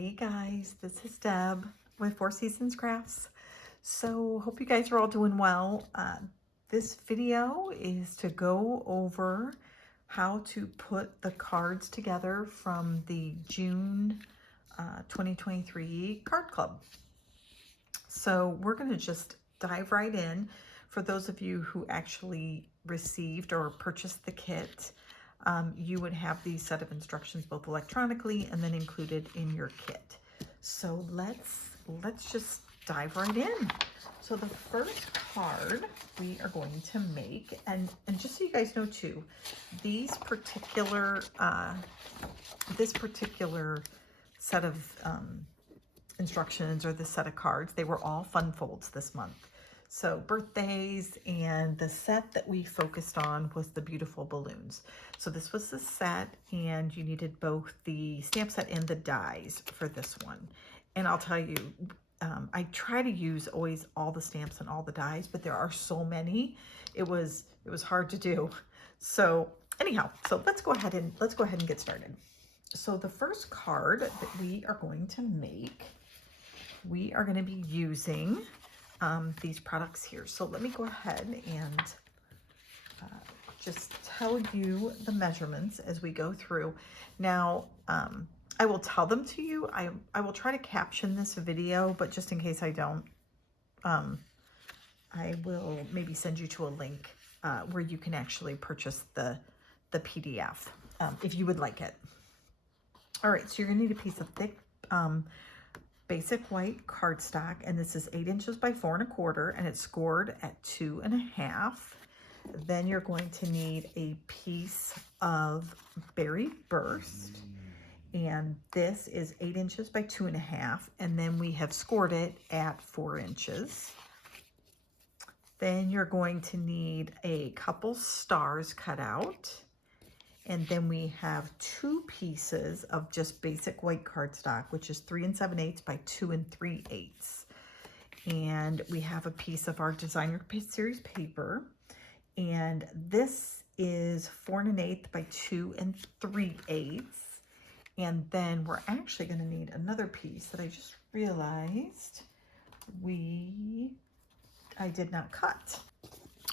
Hey guys, this is Deb with Four Seasons Crafts. So hope you guys are all doing well. This video is to go over how to put the cards together from the June 2023 card club. So we're going to just dive right in. For those of you who actually received or purchased the kit, you would have these set of instructions both electronically and then included in your kit. So let's just dive right in. So the first card we are going to make, and just so you guys know too, these particular this particular set of instructions or the set of cards, they were all fun folds this month. So birthdays, and the set that we focused on was the beautiful balloons. So this was the set, and you needed both the stamp set and the dies for this one. And I'll tell you, I try to use always all the stamps and all the dies, but there are so many. It was hard to do. So anyhow, so let's go ahead and get started. So the first card that we are going to make, we are going to be using these products here. So let me go ahead and just tell you the measurements as we go through. Now, I will tell them to you. I will try to caption this video, but just in case I don't, I will maybe send you to a link where you can actually purchase the PDF if you would like it. All right, so you're gonna need a piece of thick basic white cardstock, and this is 8 inches by 4 1/4, and it's scored at 2 1/2. Then you're going to need a piece of berry burst, and this is 8 inches by 2 1/2, and then we have scored it at 4 inches. Then you're going to need a couple stars cut out. And then we have 2 pieces of just basic white cardstock, which is 3 7/8 by 2 3/8. And we have a piece of our designer series paper. And this is 4 1/8 by 2 3/8. And then we're actually going to need another piece that I just realized I did not cut.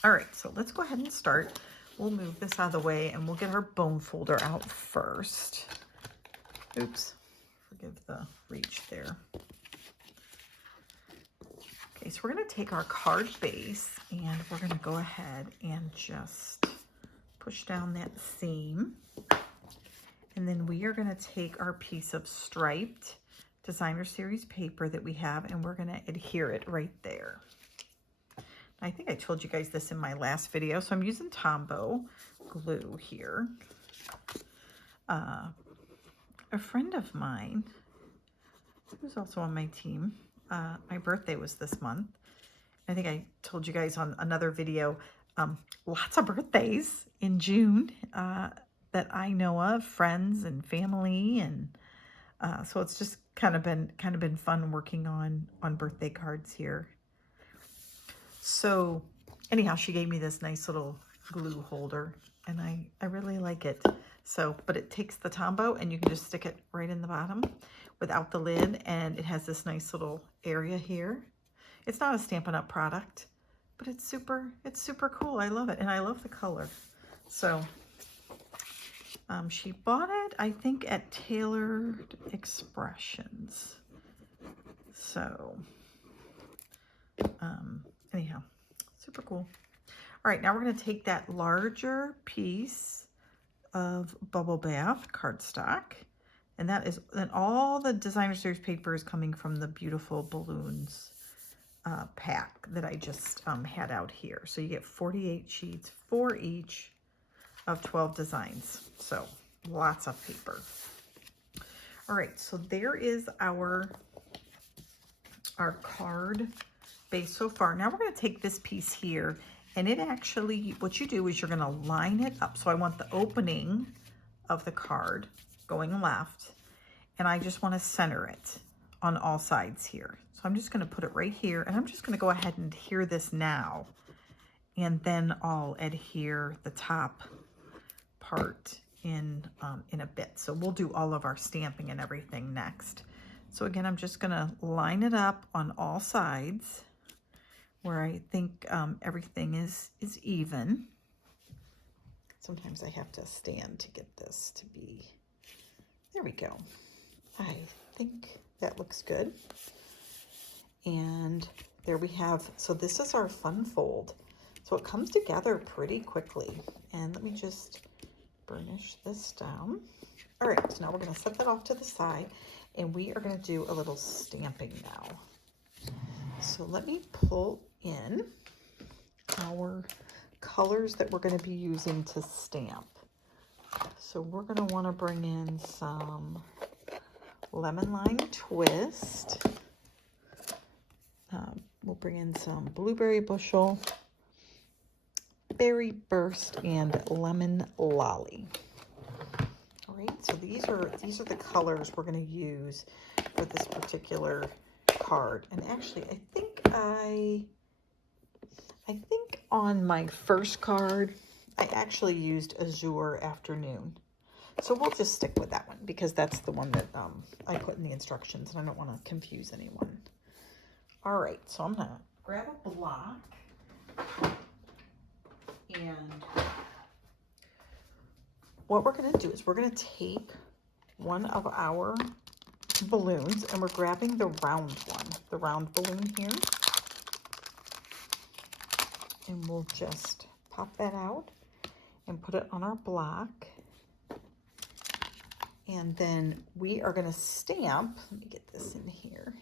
All right, so let's go ahead and start. We'll move this out of the way, and we'll get our bone folder out first. Oops, forgive the reach there. Okay, so we're going to take our card base, and we're going to go ahead and just push down that seam. And then we are going to take our piece of striped designer series paper that we have, and we're going to adhere it right there. I think I told you guys this in my last video, so I'm using Tombow glue here. A friend of mine, who's also on my team, my birthday was this month. I think I told you guys on another video, lots of birthdays in June that I know of, friends and family, and so it's just kind of been fun working on birthday cards here. So anyhow, she gave me this nice little glue holder, and I really like it. So, but it takes the Tombow, and you can just stick it right in the bottom without the lid, and it has this nice little area here. It's not a Stampin' Up product, but it's super cool. I love it, and I love the color. So she bought it, I think, at Tailored Expressions. So anyhow, super cool. All right, now we're going to take that larger piece of Bubble Bath cardstock, and that is, then all the designer series paper is coming from the beautiful balloons pack that I just had out here. So you get 48 sheets, 4 each of 12 designs. So lots of paper. All right, so there is our card base so far. Now we're going to take this piece here, and it actually, what you do is you're going to line it up. So I want the opening of the card going left, and I just want to center it on all sides here. So I'm just going to put it right here, and I'm just going to go ahead and adhere this now, and then I'll adhere the top part in a bit. So we'll do all of our stamping and everything next. So again, I'm just gonna line it up on all sides where I think everything is even. Sometimes I have to stand to get this to be, there we go. I think that looks good. And there we have, so this is our fun fold. So it comes together pretty quickly. And let me just burnish this down. All right, so now we're gonna set that off to the side and we are gonna do a little stamping now. So let me pull in our colors that we're gonna be using to stamp. So we're gonna wanna bring in some Lemon Lime Twist. We'll bring in some Blueberry Bushel, Berry Burst, and Lemon Lolly. All right, so these are the colors we're going to use for this particular card. And actually, I think on my first card, I actually used Azure Afternoon. So we'll just stick with that one because that's the one that I put in the instructions, and I don't want to confuse anyone. All right, so I'm gonna grab a block and what we're gonna do is we're gonna take one of our balloons and we're grabbing the round one, the round balloon here. And we'll just pop that out and put it on our block. And then we are gonna stamp, let me get this in here.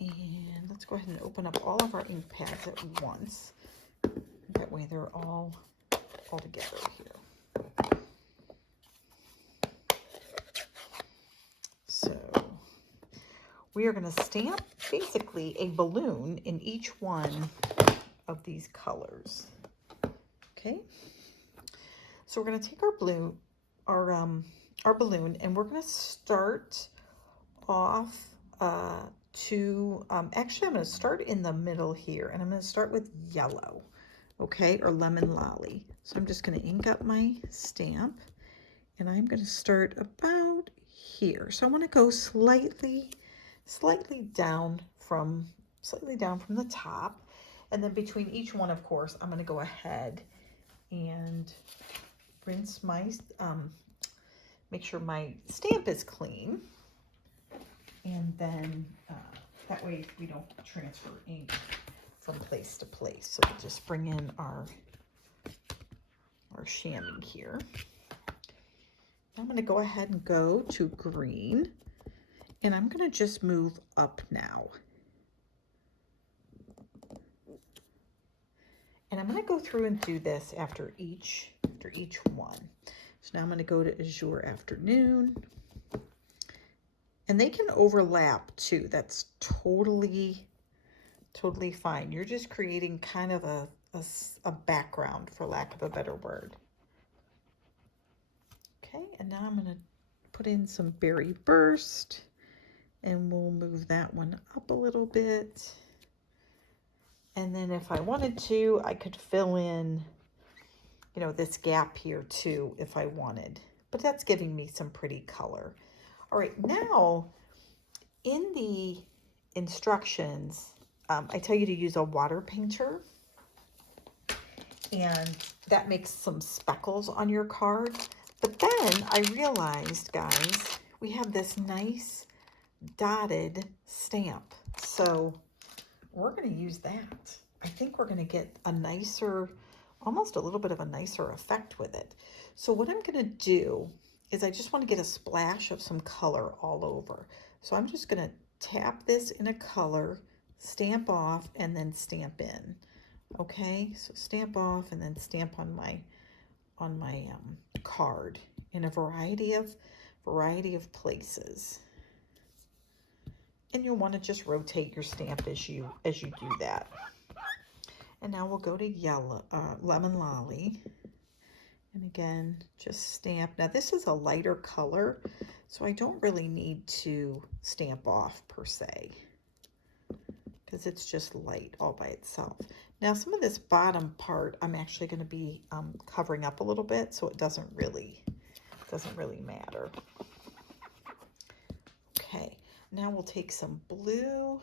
And let's go ahead and open up all of our ink pads at once. That way they're all together here. So we are going to stamp basically a balloon in each one of these colors. Okay. So we're going to take our balloon, and we're going to start off actually I'm going to start in the middle here, and I'm going to start with yellow, okay, or Lemon Lolly. So I'm just going to ink up my stamp, and I'm going to start about here. So I want to go slightly down from the top, and then between each one, of course, I'm going to go ahead and rinse my make sure my stamp is clean, and then that way we don't transfer ink from place to place. So we'll just bring in our chamois here. I'm going to go ahead and go to green, and I'm going to just move up now. And I'm going to go through and do this after each one. So now I'm going to go to Azure Afternoon. And they can overlap too. That's totally fine. You're just creating kind of a background, for lack of a better word. Okay, and now I'm going to put in some Berry Burst, and we'll move that one up a little bit. And then if I wanted to, I could fill in, you know, this gap here too if I wanted. But that's giving me some pretty color. All right, now in the instructions, I tell you to use a water painter, and that makes some speckles on your card. But then I realized, guys, we have this nice dotted stamp. So we're going to use that. I think we're going to get a nicer, almost a little bit of a nicer effect with it. So what I'm going to do is I just want to get a splash of some color all over. So I'm just going to tap this in a color, stamp off, and then stamp in. Okay, so stamp off and then stamp on my card in a variety of places. And you'll want to just rotate your stamp as you do that. And now we'll go to yellow, Lemon Lolly. And again, just stamp. Now this is a lighter color, so I don't really need to stamp off per se, because it's just light all by itself. Now some of this bottom part I'm actually going to be covering up a little bit, so it doesn't really matter. now we'll take some blue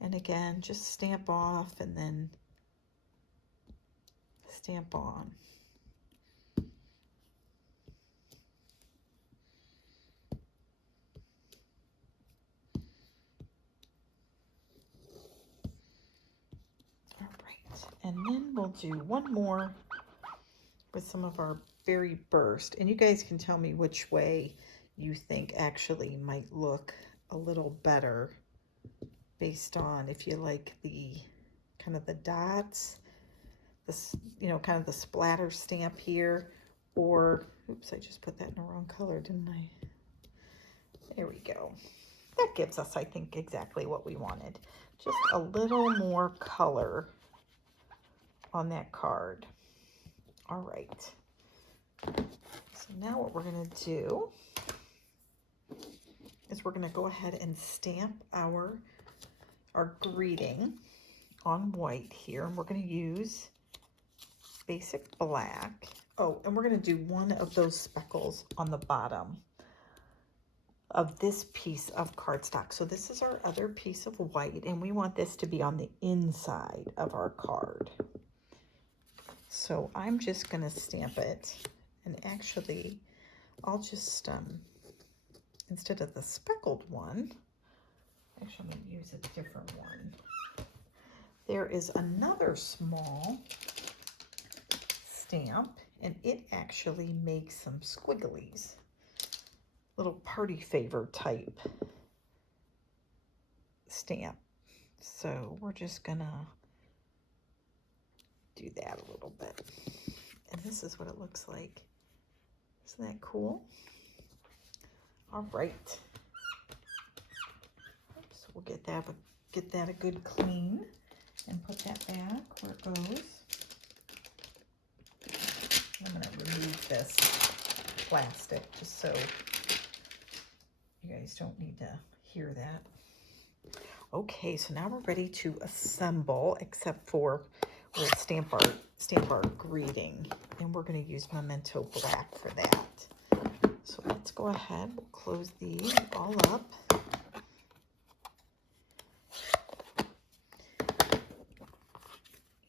and again, just stamp off and then stamp on. All right, and then we'll do one more with some of our berry burst, and you guys can tell me which way you think actually might look a little better based on if you like the kind of the dots, this, you know, kind of the splatter stamp here, or oops, I just put that in the wrong color, didn't I? There we go. That gives us, I think, exactly what we wanted. Just a little more color on that card. All right. So now what we're going to do is we're going to go ahead and stamp our greeting on white here. And we're going to use basic black. Oh, and we're going to do one of those speckles on the bottom of this piece of cardstock. So this is our other piece of white, and we want this to be on the inside of our card. So I'm just going to stamp it, and actually I'll just, instead of the speckled one, actually I'm going to use a different one. There is another small stamp, and it actually makes some squigglies. Little party favor type stamp. So we're just gonna do that a little bit. And this is what it looks like. Isn't that cool? All right. So we'll get that a good clean and put that back where it goes. I'm gonna remove this plastic just so you guys don't need to hear that. Okay, so now we're ready to assemble, except for we'll stamp our greeting, and we're going to use Memento Black for that. So let's go ahead, we'll close these all up.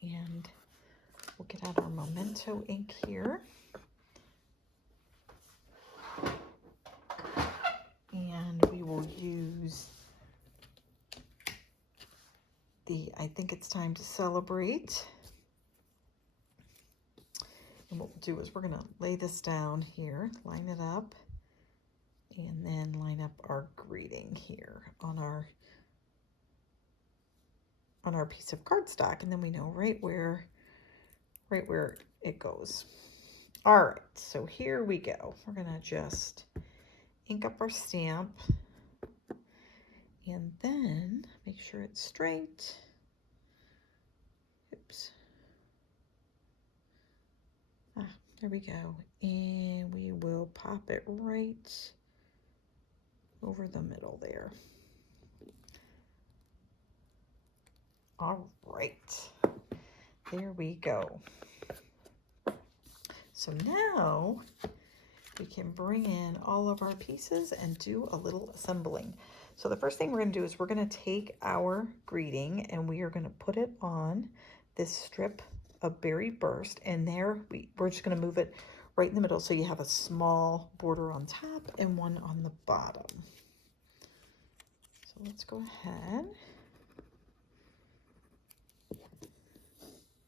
And we'll get out our Memento ink here. And we will use I think it's time to celebrate. And what we'll do is we're going to lay this down here, line it up, and then line up our greeting here on our piece of cardstock, and then we know right where it goes. All right, so here we go. We're going to just ink up our stamp, and then make sure it's straight. Oops. There we go. And we will pop it right over the middle there. All right. There we go. So now we can bring in all of our pieces and do a little assembling. So the first thing we're going to do is we're going to take our greeting and we are going to put it on this strip of berry burst, and there we're just going to move it right in the middle so you have a small border on top and one on the bottom. So let's go ahead,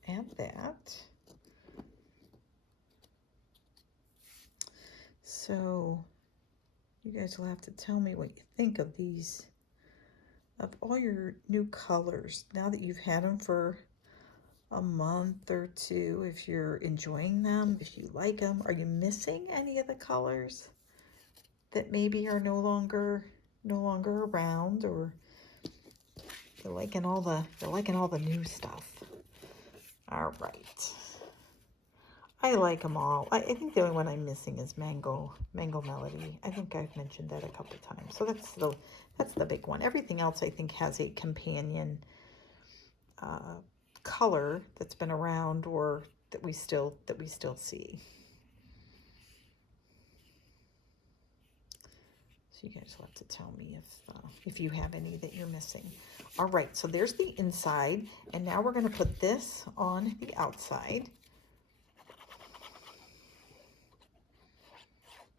add that. So you guys will have to tell me what you think of these, of all your new colors, now that you've had them for a month or two, if you're enjoying them, if you like them. Are you missing any of the colors that maybe are no longer around, or they're liking all the new stuff? All right. I like them all. I think the only one I'm missing is Mango Melody. I think I've mentioned that a couple times. So that's the big one. Everything else I think has a companion color that's been around or that we still see. So you guys will have to tell me if you have any that you're missing. All right, so there's the inside, and now we're going to put this on the outside.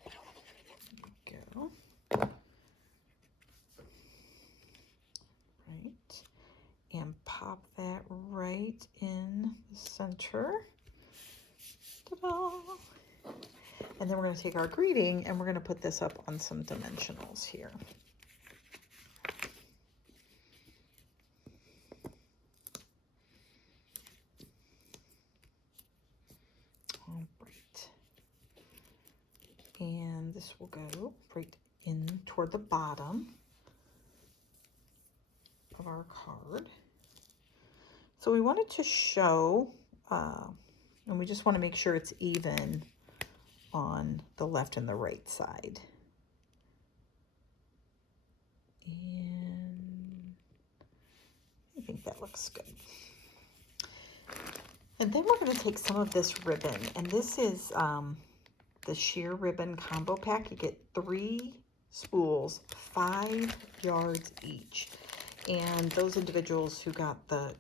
There we go. Right, and pop that right in the center. Ta-da! And then we're going to take our greeting and we're going to put this up on some dimensionals here. All right. And this will go right in toward the bottom of our card. So we wanted to show, and we just want to make sure it's even on the left and the right side. And I think that looks good. And then we're going to take some of this ribbon, and this is the sheer ribbon combo pack. You get 3 spools, 5 yards each. And those individuals who got the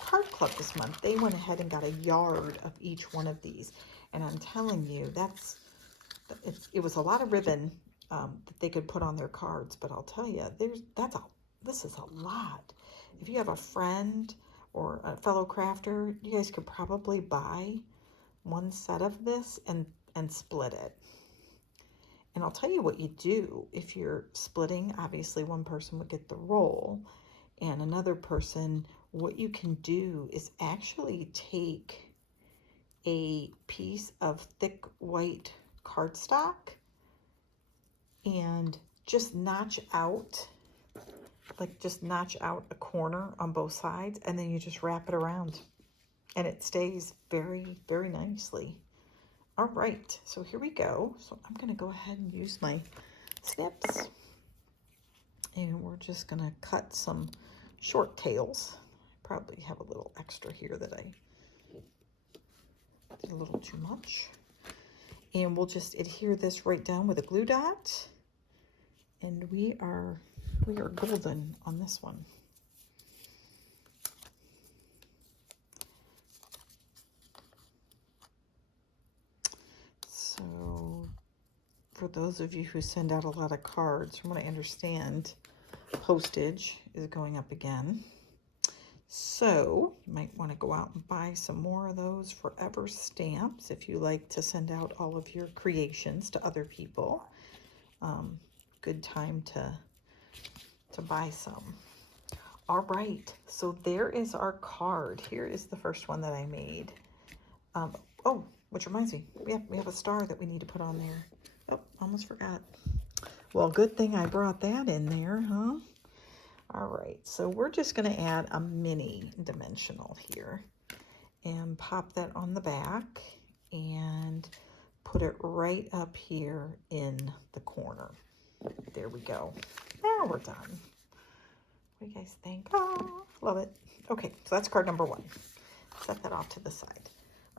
card club this month, they went ahead and got a yard of each one of these. And I'm telling you, it was a lot of ribbon that they could put on their cards. But I'll tell you, this is a lot. If you have a friend or a fellow crafter, you guys could probably buy one set of this and split it. And I'll tell you what you do if you're splitting. Obviously, one person would get the roll, and another person, what you can do is actually take a piece of thick white cardstock and just notch out a corner on both sides, and then you just wrap it around and it stays very, very nicely. All right, so here we go. So I'm going to go ahead and use my snips, and we're just going to cut some short tails. I probably have a little extra here that I did a little too much. And we'll just adhere this right down with a glue dot, and we are golden on this one. So for those of you who send out a lot of cards, from what I understand, postage is going up again. So you might want to go out and buy some more of those Forever stamps if you like to send out all of your creations to other people. Good time to buy some. All right, so there is our card. Here is the first one that I made. Oh, which reminds me, we have a star that we need to put on there. Oh, almost forgot. Well, good thing I brought that in there, huh? All right, so we're just going to add a mini dimensional here and pop that on the back and put it right up here in the corner. There we go. Now we're done. What do you guys think? Oh, love it. Okay, so that's card number 1. Set that off to the side.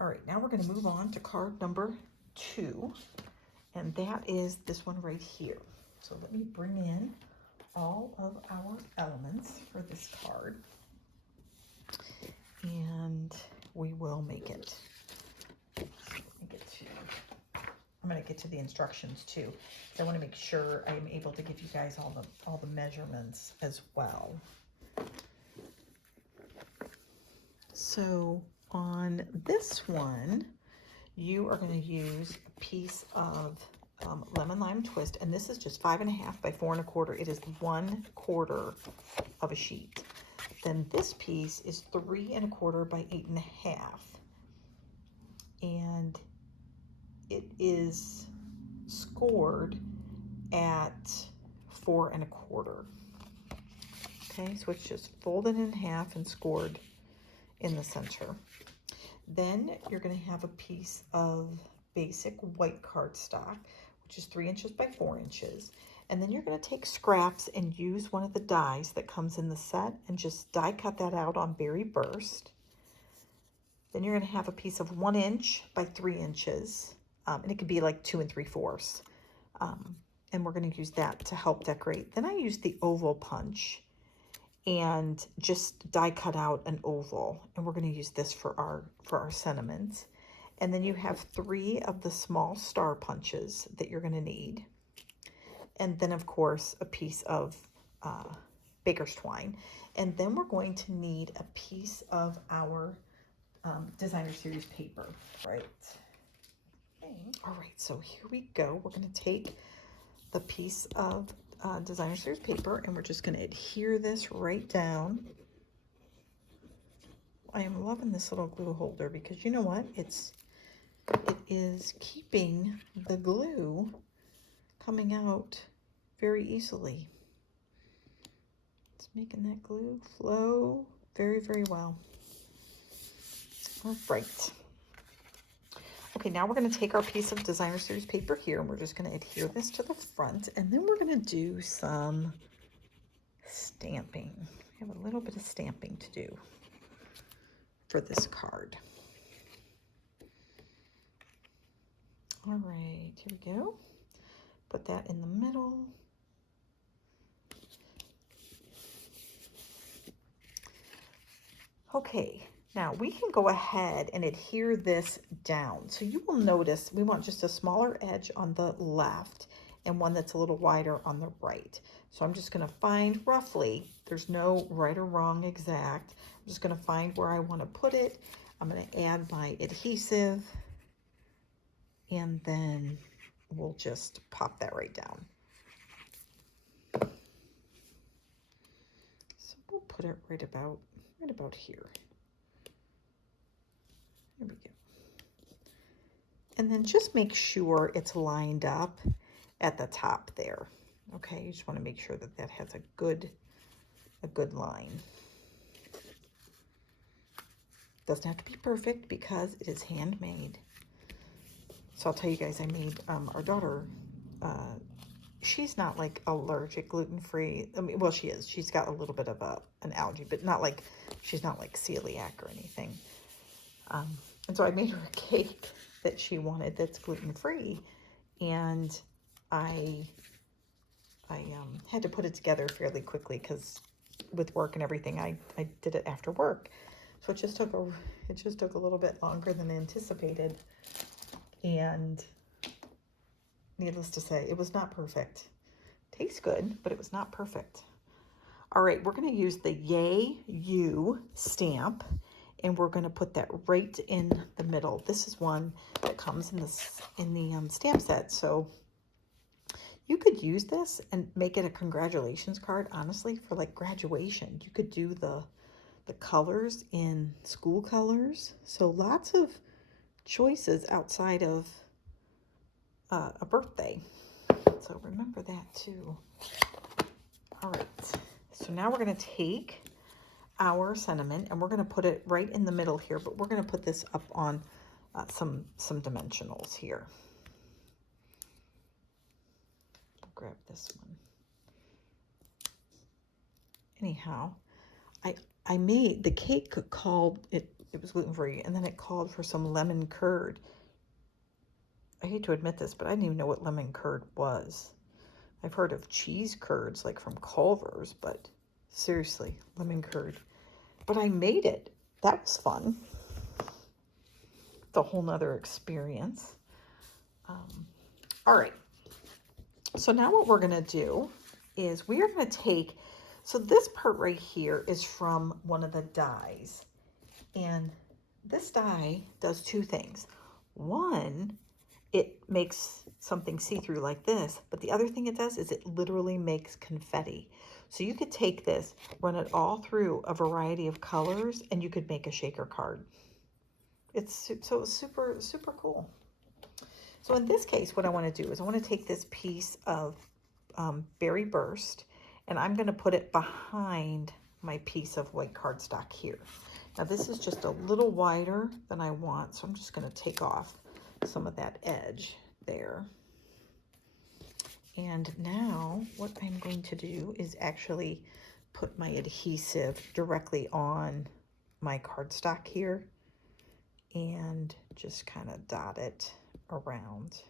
All right, now we're going to move on to card number 2, and that is this one right here. So let me bring in all of our elements for this card, and we will make it. I'm going to get to the instructions too. I want to make sure I am able to give you guys all the measurements as well. So on this one, you are going to use a piece of lemon lime twist, and this is just 5.5 by 4 1/4. It is 1/4 of a sheet. Then this piece is 3 1/4 by 8.5, and it is scored at 4 1/4. Okay, so it's just folded in half and scored in the center. Then you're going to have a piece of basic white cardstock, which is 3 inches by 4 inches. And then you're going to take scraps and use one of the dies that comes in the set and just die cut that out on Berry Burst. Then you're going to have a piece of 1 inch by 3 inches. And it could be like 2 3/4. and we're going to use that to help decorate. Then I use the oval punch and just die cut out an oval, and we're going to use this for our sentiments. And then you have 3 of the small star punches that you're going to need, and then of course a piece of baker's twine. And then we're going to need a piece of our designer series paper, right? Okay. All right, so here we go. We're going to take the piece of designer series paper, and we're just going to adhere this right down. I am loving this little glue holder because you know what? It is keeping the glue coming out very easily. It's making that glue flow very, very well. All right. Okay, now we're going to take our piece of designer series paper here, and we're just going to adhere this to the front, and then we're going to do some stamping. We have a little bit of stamping to do for this card. All right, here we go. Put that in the middle. Okay, now we can go ahead and adhere this down. So you will notice we want just a smaller edge on the left and one that's a little wider on the right. So I'm just going to find roughly, there's no right or wrong exact. I'm just going to find where I want to put it. I'm going to add my adhesive, and then we'll just pop that right down. So we'll put it right about here. There we go. And then just make sure it's lined up at the top there. Okay, you just want to make sure that that has a good line. Doesn't have to be perfect because it is handmade. So I'll tell you guys, I made our daughter, she's not like allergic, gluten-free. I mean, well, she is. She's got a little bit of an allergy, but not like, she's not like celiac or anything. And so I made her a cake that she wanted that's gluten-free, and I had to put it together fairly quickly because with work and everything, I did it after work. So it just took a little bit longer than anticipated, and needless to say, it was not perfect. Tastes good, but it was not perfect. All right, we're going to use the Yay You stamp, and we're going to put that right in the middle. This is one that comes in the stamp set, so you could use this and make it a congratulations card, honestly, for like graduation. You could do the colors in school colors. So lots of choices outside of a birthday. So remember that too. All right. So now we're going to take our sentiment and we're going to put it right in the middle here, but we're going to put this up on some dimensionals here. Grab this one. Anyhow, I made the cake called it was gluten-free, and then it called for some lemon curd. I hate to admit this, but I didn't even know what lemon curd was. I've heard of cheese curds like from Culver's, but seriously, lemon curd. But I made it. That was fun. It's a whole nother experience. All right. So now what we're going to do is we are going to take, so this part right here is from one of the dies. And this die does two things. One, it makes something see-through like this, but the other thing it does is it literally makes confetti. So you could take this, run it all through a variety of colors, and you could make a shaker card. It's super, super cool. So in this case, what I want to do is I want to take this piece of Berry Burst, and I'm going to put it behind my piece of white cardstock here. Now this is just a little wider than I want, so I'm just going to take off some of that edge there. And now what I'm going to do is actually put my adhesive directly on my cardstock here and just kind of dot it around.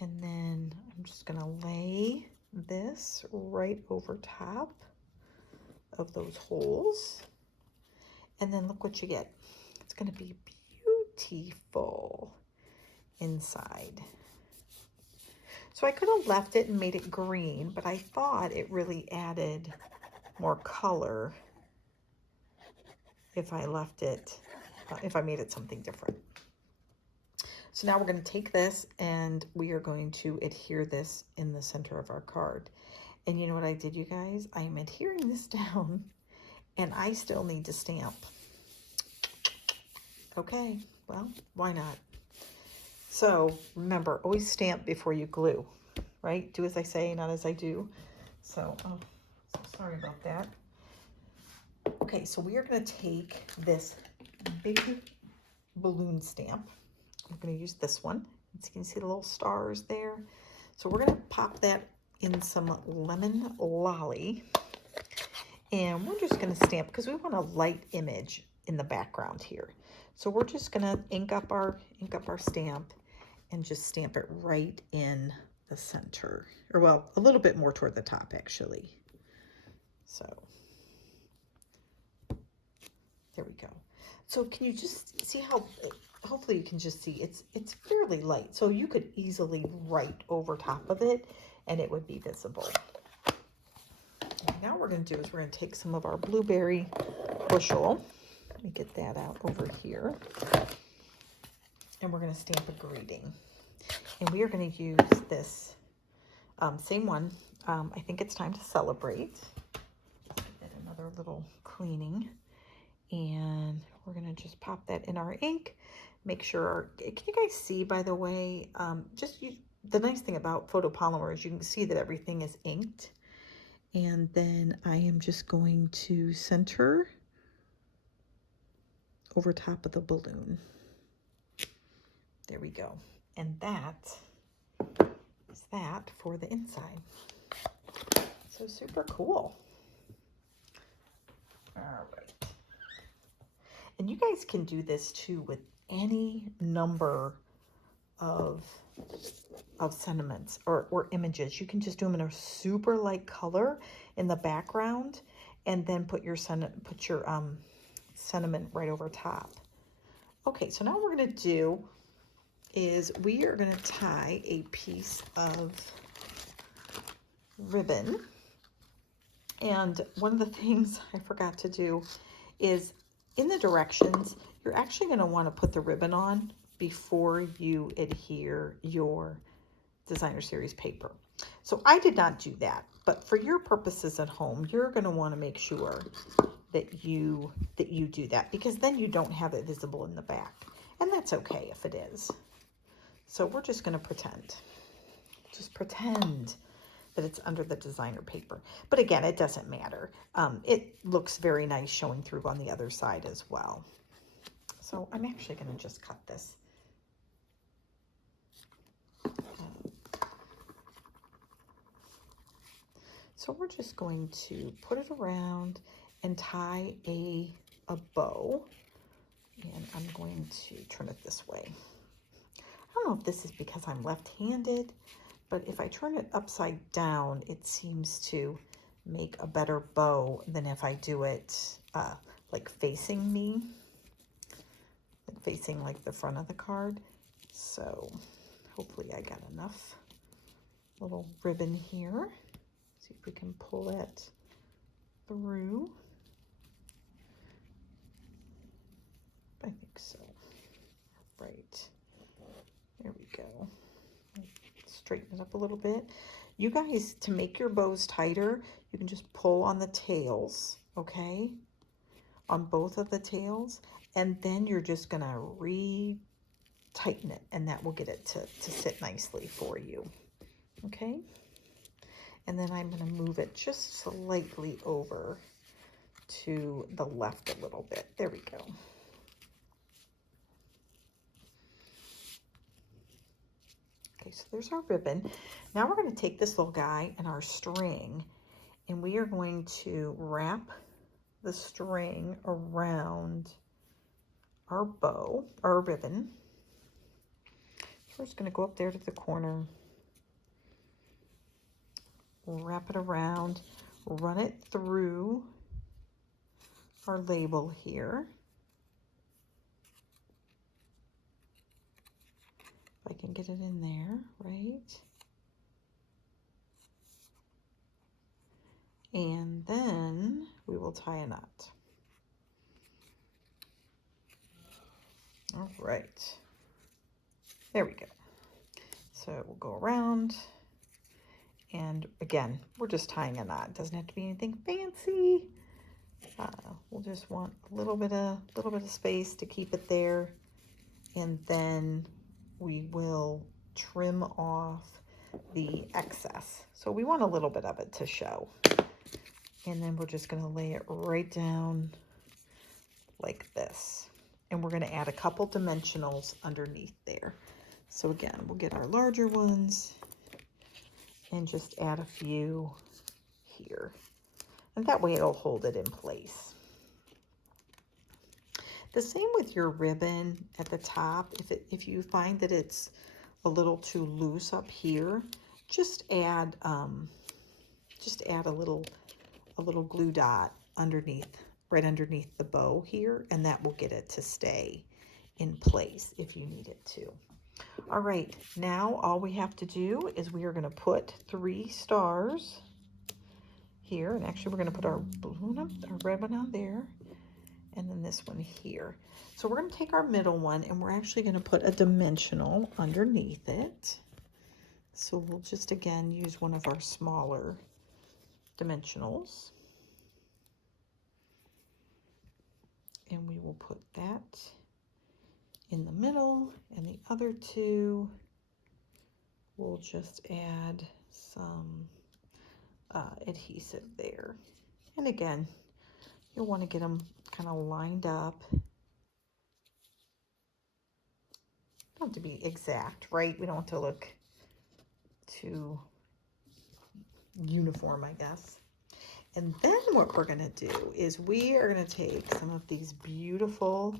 And then I'm I'm just gonna lay this right over top of those holes. And then look what you get. It's gonna be beautiful inside. So I could have left it and made it green, but I thought it really added more color if I left it, if I made it something different. So now we're going to take this and we are going to adhere this in the center of our card. And you know what I did, you guys? I am adhering this down and I still need to stamp. Okay, well, why not? So remember, always stamp before you glue, right? Do as I say, not as I do. So, oh, so sorry about that. Okay, so we are going to take this big balloon stamp. I'm going to use this one. As you can see the little stars there. So we're going to pop that in some lemon lolly. And we're just going to stamp because we want a light image in the background here. So we're just going to ink up our stamp and just stamp it right in the center. Or well, a little bit more toward the top actually. So there we go. So can you just see how, hopefully you can just see it's fairly light. So you could easily write over top of it and it would be visible. And now what we're going to do is we're going to take some of our blueberry bushel. Let me get that out over here. And we're going to stamp a greeting. And we are going to use this same one. I think it's time to celebrate. Get another little cleaning. And we're going to just pop that in our ink. Make sure, can you guys see, by the way, the nice thing about photopolymer is you can see that everything is inked. And then I am just going to center over top of the balloon. There we go. And that is that for the inside. So super cool. All right. And you guys can do this too with any number of sentiments or images. You can just do them in a super light color in the background and then put your sentiment right over top. Okay, so now what we're going to do is we are going to tie a piece of ribbon. And one of the things I forgot to do is in the directions, you're actually going to want to put the ribbon on before you adhere your designer series paper. So I did not do that, but for your purposes at home, you're going to want to make sure that you do that, because then you don't have it visible in the back, and that's okay if it is. So we're just going to pretend that it's under the designer paper. But again, it doesn't matter. It looks very nice showing through on the other side as well. So I'm actually going to just cut this. So we're just going to put it around and tie a bow. And I'm going to turn it this way. I don't know if this is because I'm left-handed, but if I turn it upside down, it seems to make a better bow than if I do it like facing me, like facing like the front of the card. So hopefully I got enough little ribbon here. See if we can pull that through. I think so. Right. There we go. Straighten it up a little bit. You guys, to make your bows tighter, you can just pull on the tails, okay? On both of the tails. And then you're just going to re-tighten it. And that will get it to sit nicely for you. Okay? And then I'm going to move it just slightly over to the left a little bit. There we go. Okay, so there's our ribbon. Now we're going to take this little guy and our string, and we are going to wrap the string around our bow, our ribbon. So we're just going to go up there to the corner wrap it around, run it through our label here. If I can get it in there, right? And then we will tie a knot. All right, there we go. So we'll go around, and again, we're just tying a knot. It doesn't have to be anything fancy. We'll just want a little bit of space to keep it there, and then we will trim off the excess. So we want a little bit of it to show, and then we're just going to lay it right down like this, and we're going to add a couple dimensionals underneath there. So again, we'll get our larger ones and just add a few here. And that way it'll hold it in place. The same with your ribbon at the top. If you find that it's a little too loose up here, just add a little glue dot underneath, right underneath the bow here, and that will get it to stay in place if you need it to. All right, now all we have to do is we are going to put 3 stars here, and actually we're going to put our balloon up, our red one on there, and then this one here. So we're going to take our middle one and we're actually going to put a dimensional underneath it. So we'll just again use one of our smaller dimensionals, and we will put that in the middle, and the other 2 we'll just add some adhesive there. And again, you'll want to get them kind of lined up. Don't have to be exact, right? We don't want to look too uniform, I guess. And then what we're going to do is we are going to take some of these beautiful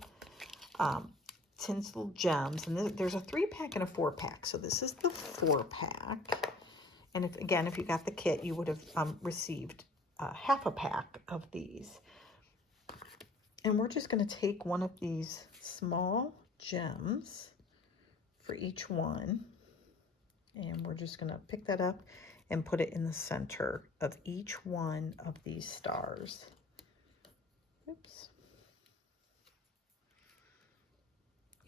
tinsel gems, and there's a 3-pack and a 4-pack. So this is the 4-pack. And if you got the kit, you would have received half a pack of these. And we're just going to take one of these small gems for each one, and we're just going to pick that up and put it in the center of each one of these stars. Oops.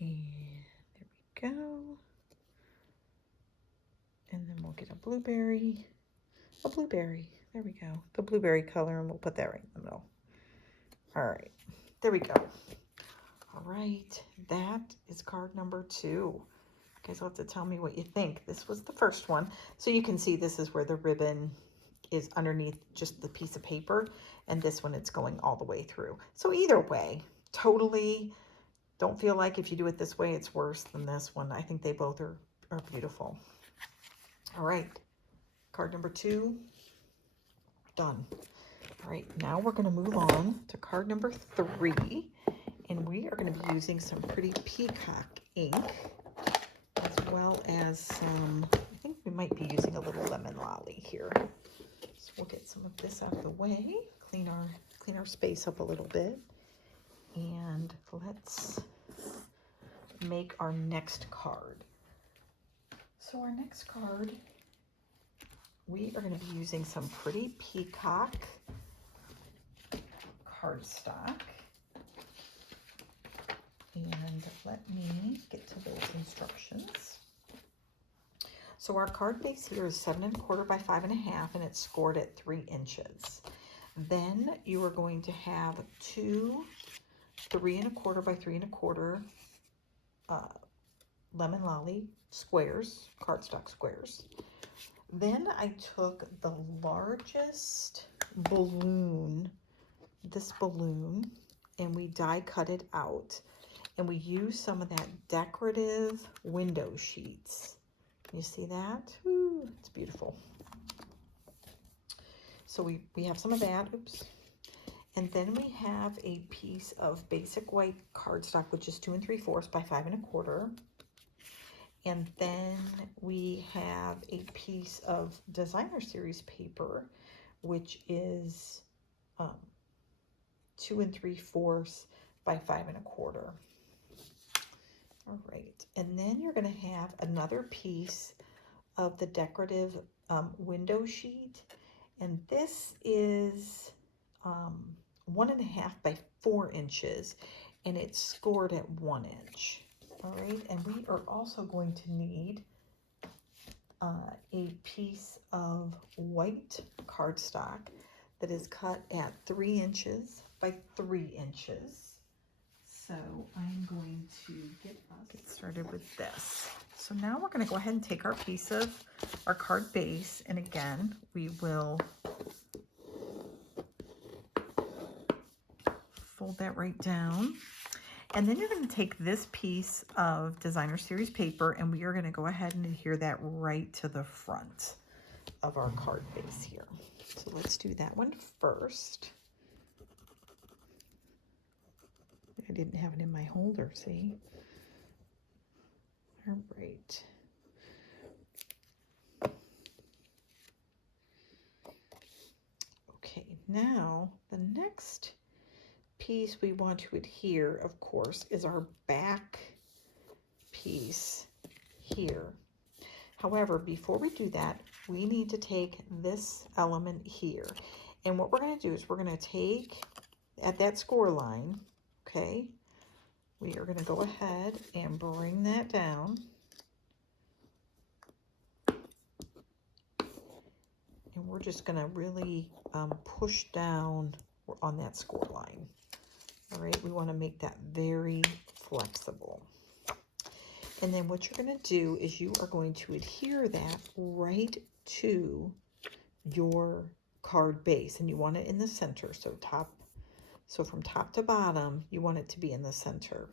And there we go. And then we'll get a blueberry. There we go. The blueberry color, and we'll put that right in the middle. All right, there we go. All right, that is card number 2. You guys will have to tell me what you think. This was the first one. So you can see this is where the ribbon is underneath just the piece of paper, and this one it's going all the way through. So either way, totally don't feel like if you do it this way it's worse than this one. I think they both are beautiful. All right, card number 2, done. All right, now we're going to move on to card number 3, and we are going to be using some pretty peacock ink, as well as some, I think we might be using a little lemon lolly here. So we'll get some of this out of the way, clean our space up a little bit, and let's make our next card. So our next card, we are going to be using some pretty peacock cardstock. And let me get to those instructions. So our card base here is 7 1/4 by 5 1/2, and it's scored at 3 inches. Then you are going to have 2 3 1/4 by 3 1/4 lemon lolly squares, cardstock squares. Then I took the largest balloon, this balloon, and we die cut it out. And we use some of that decorative window sheets. You see that? Ooh, it's beautiful. So we have some of that, oops. And then we have a piece of basic white cardstock, which is 2 3/4 by 5 1/4. And then we have a piece of designer series paper, which is 2 3/4 by 5 1/4. All right, and then you're going to have another piece of the decorative window sheet, and this is 1 1/2 by 4 inches, and it's scored at 1 inch. All right, and we are also going to need a piece of white cardstock that is cut at 3 inches by 3 inches. So I'm going to get started with this. So now we're going to go ahead and take our piece of our card base, and again, we will fold that right down. And then you're going to take this piece of designer series paper, and we are going to go ahead and adhere that right to the front of our card base here. So let's do that one first. I didn't have it in my holder, see? All right. Okay, now the next piece we want to adhere, of course, is our back piece here. However, before we do that, we need to take this element here. And what we're going to do is we're going to take at that score line, okay, we are going to go ahead and bring that down. And we're just going to really push down on that score line. All right, we want to make that very flexible. And then what you're going to do is you are going to adhere that right to your card base, and you want it in the center. So from top to bottom, you want it to be in the center.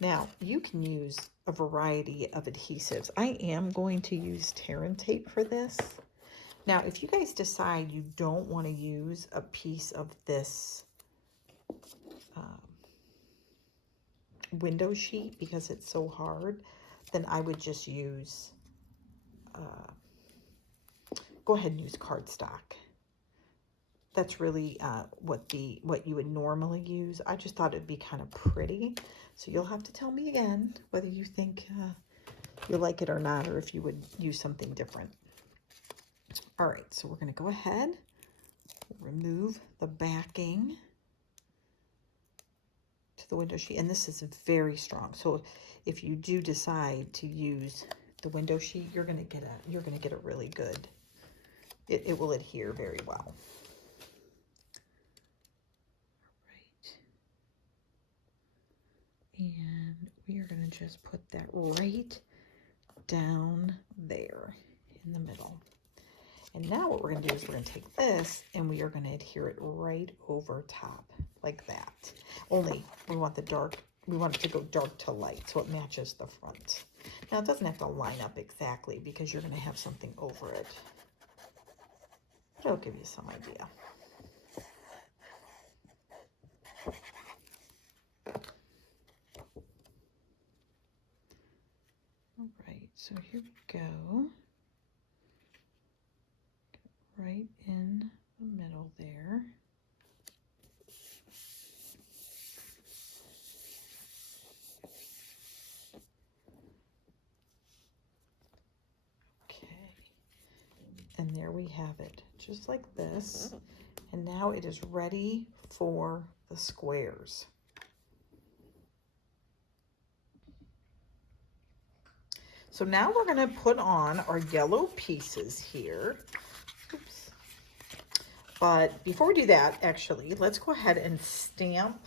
Now, you can use a variety of adhesives. I am going to use tear and tape for this. Now, if you guys decide you don't want to use a piece of this window sheet because it's so hard, then I would just use, go ahead and use cardstock. That's really what you would normally use. I just thought it'd be kind of pretty. So you'll have to tell me again whether you think you like it or not, or if you would use something different. All right, so we're going to go ahead, remove the backing to the window sheet, and this is very strong. So if you do decide to use the window sheet, you're going to get a really good. It will adhere very well. And we are going to just put that right down there in the middle. And now what we're going to do is we're going to take this and we are going to adhere it right over top like that. Only we want it to go dark to light so it matches the front. Now it doesn't have to line up exactly because you're going to have something over it. But it'll give you some idea. All right, so here we go. Right in the middle there. Okay, and there we have it, just like this. And now it is ready for the squares. So now we're going to put on our yellow pieces here. Oops. But before we do that, actually, let's go ahead and stamp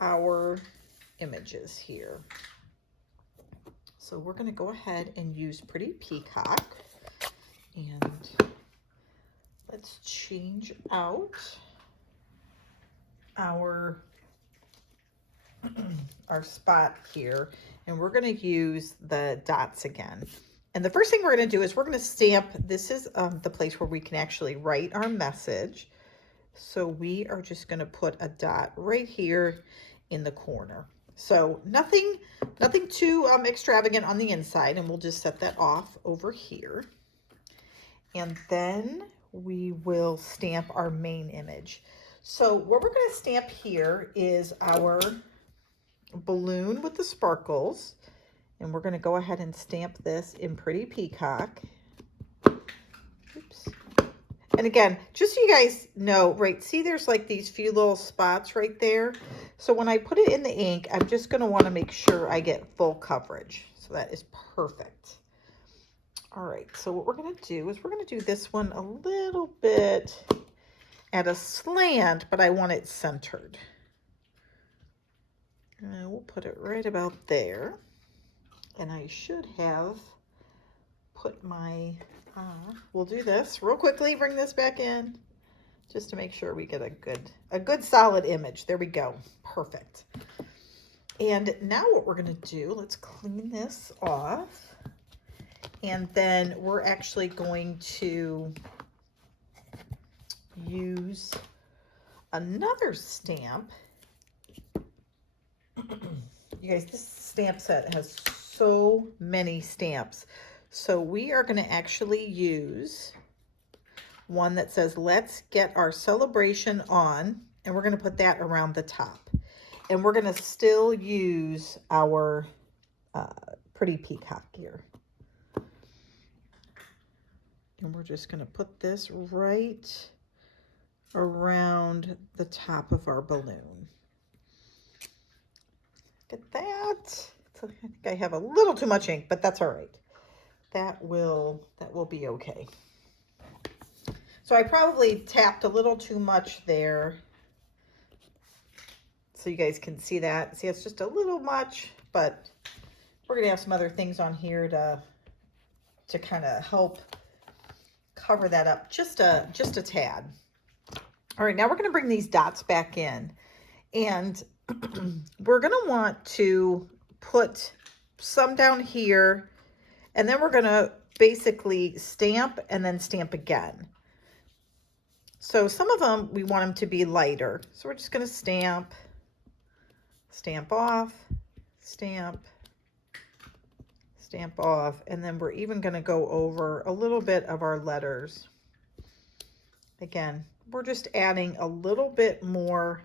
our images here. So we're going to go ahead and use Pretty Peacock. And let's change out our spot here, and we're going to use the dots again. And the first thing we're going to do is we're going to stamp. This is the place where we can actually write our message. So we are just going to put a dot right here in the corner. So nothing too extravagant on the inside, and we'll just set that off over here. And then we will stamp our main image. So what we're going to stamp here is our balloon with the sparkles. And we're going to go ahead and stamp this in Pretty Peacock. Oops. And again, just so you guys know, right, see there's like these few little spots right there. So when I put it in the ink, I'm just going to want to make sure I get full coverage. So that is perfect. All right, so what we're going to do is we're going to do this one a little bit at a slant, but I want it centered. And we'll put it right about there. And I should have put my, we'll do this real quickly, bring this back in, just to make sure we get a good solid image. There we go, perfect. And now what we're gonna do, let's clean this off. And then we're actually going to use another stamp. You guys, this stamp set has so many stamps. So we are going to actually use one that says, let's get our celebration on. And we're going to put that around the top. And we're going to still use our Pretty Peacock here. And we're just going to put this right around the top of our balloon. Look at that. I think I have a little too much ink, but that's all right. That will be okay. So I probably tapped a little too much there. So you guys can see that. See, it's just a little much, but we're gonna have some other things on here to kind of help cover that up just a tad. All right, now we're gonna bring these dots back in, and we're gonna want to put some down here, and then we're gonna basically stamp and then stamp again. So some of them, we want them to be lighter. So we're just gonna stamp, stamp off, stamp, stamp off, and then we're even gonna go over a little bit of our letters. Again, we're just adding a little bit more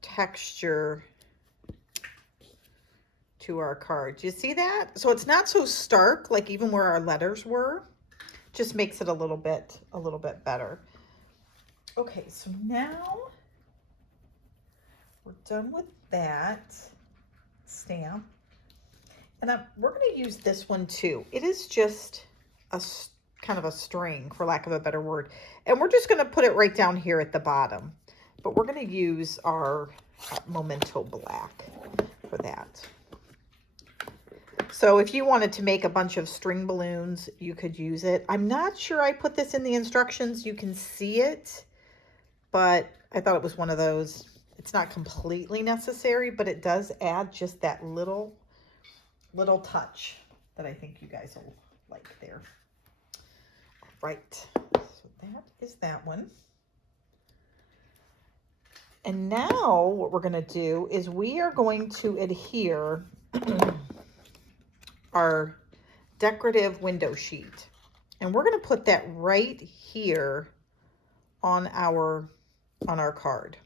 texture to our card. Do you see that? So it's not so stark, like even where our letters were. Just makes it a little bit better. Okay, so now we're done with that stamp. And we're going to use this one too. It is just a kind of a string, for lack of a better word. And we're just going to put it right down here at the bottom. But we're going to use our Memento Black for that. So if you wanted to make a bunch of string balloons, you could use it. I'm not sure I put this in the instructions. You can see it, but I thought it was one of those. It's not completely necessary, but it does add just that little touch that I think you guys will like there. All right, so that is that one. And now what we're going to do is we are going to adhere our decorative window sheet. And we're going to put that right here on our card,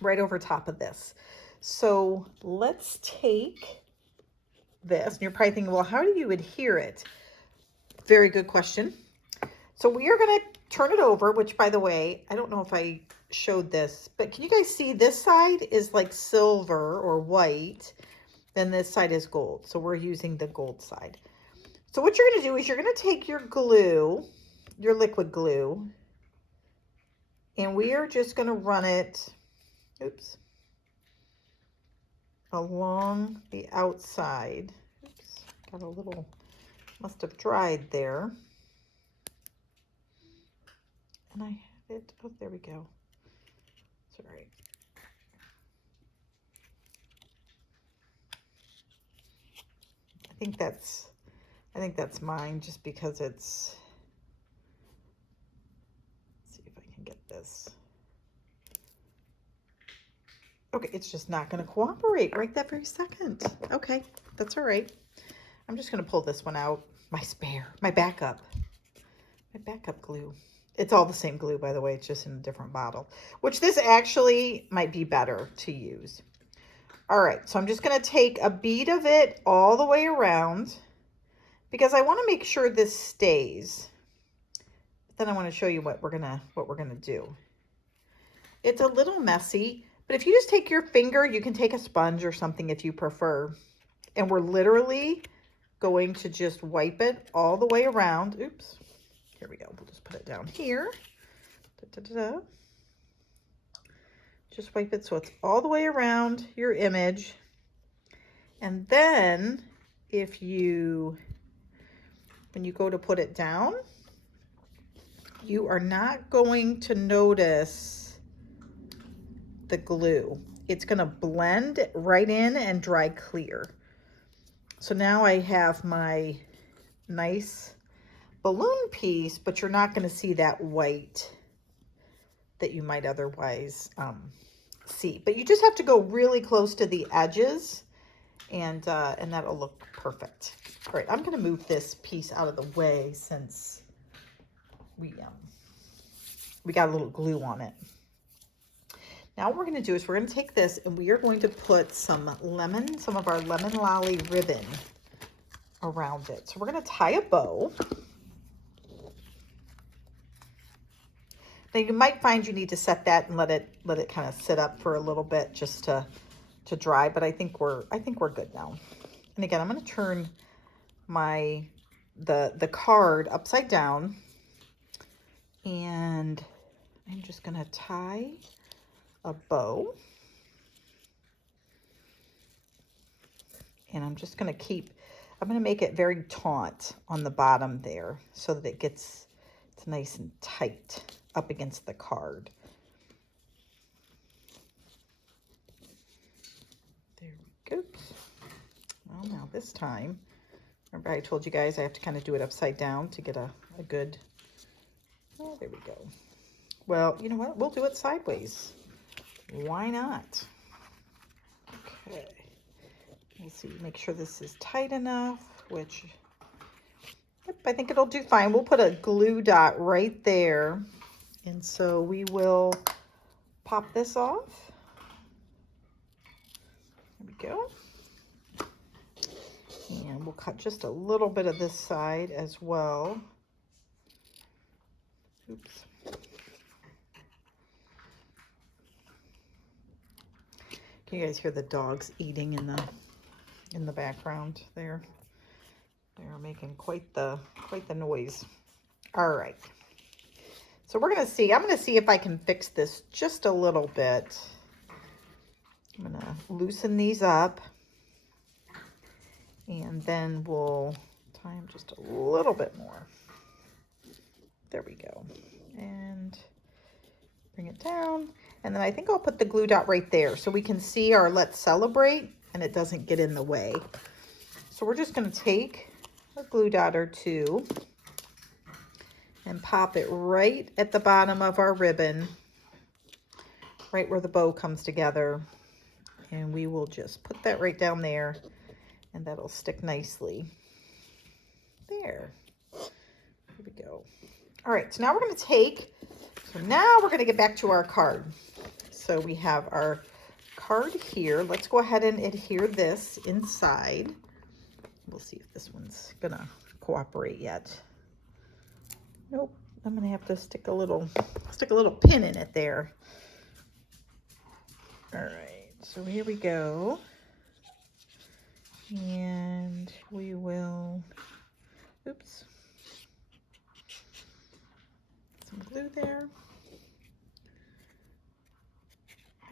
right over top of this. So let's take this, and you're probably thinking, well, how do you adhere it? Very good question. So we are going to turn it over, which, by the way, I don't know if I showed this, but can you guys see this side is like silver or white, then this side is gold. So we're using the gold side. So what you're going to do is you're going to take your glue, your liquid glue, and we are just going to run it, oops, along the outside. Oops, got a little, must have dried there. And I have it, oh, there we go. Sorry. I think that's mine, just because it's, let's see if I can get this. Okay, it's just not going to cooperate right that very second. Okay, that's all right. I'm just going to pull this one out. My spare, my backup glue. It's all the same glue, by the way. It's just in a different bottle, which this actually might be better to use. All right, so I'm just going to take a bead of it all the way around because I want to make sure this stays. Then I want to show you what we're gonna do. It's a little messy, but if you just take your finger, you can take a sponge or something if you prefer. And we're literally going to just wipe it all the way around. Oops. Here we go. We'll just put it down here. Da, da, da, da. Just wipe it so it's all the way around your image. And then when you go to put it down, you are not going to notice the glue. It's going to blend right in and dry clear. So now I have my nice balloon piece, but you're not going to see that white that you might otherwise see. But you just have to go really close to the edges, and that'll look perfect. All right, I'm going to move this piece out of the way since we got a little glue on it. Now what we're going to do is we're going to take this and we are going to put some of our lemon lolly ribbon around it. So we're going to tie a bow. Now you might find you need to set that and let it kind of sit up for a little bit just to dry, but I think we're good now. And again, I'm going to turn the card upside down, and I'm just going to tie a bow. And I'm going to make it very taut on the bottom there so that it's nice and tight up against the card. There we go. Well, now this time, remember I told you guys I have to kind of do it upside down to get a good, oh, there we go. Well, you know what? We'll do it sideways. Why not? Okay. We'll see, make sure this is tight enough, which, yep, I think it'll do fine. We'll put a glue dot right there. And so we will pop this off. There we go. And we'll cut just a little bit of this side as well. Oops. Can you guys hear the dogs eating in the background there? They're making quite the noise. All right. So I'm going to see if I can fix this just a little bit. I'm going to loosen these up, and then we'll tie them just a little bit more. There we go. And bring it down. And then I think I'll put the glue dot right there so we can see our let's celebrate and it doesn't get in the way. So we're just going to take a glue dot or two and pop it right at the bottom of our ribbon, right where the bow comes together. And we will just put that right down there, and that'll stick nicely. There. Here we go. All right, so now we're going to get back to our card. So we have our card here. Let's go ahead and adhere this inside. We'll see if this one's going to cooperate yet. Nope, I'm going to have to stick a little pin in it there. All right, so here we go. And we will, oops, some glue there.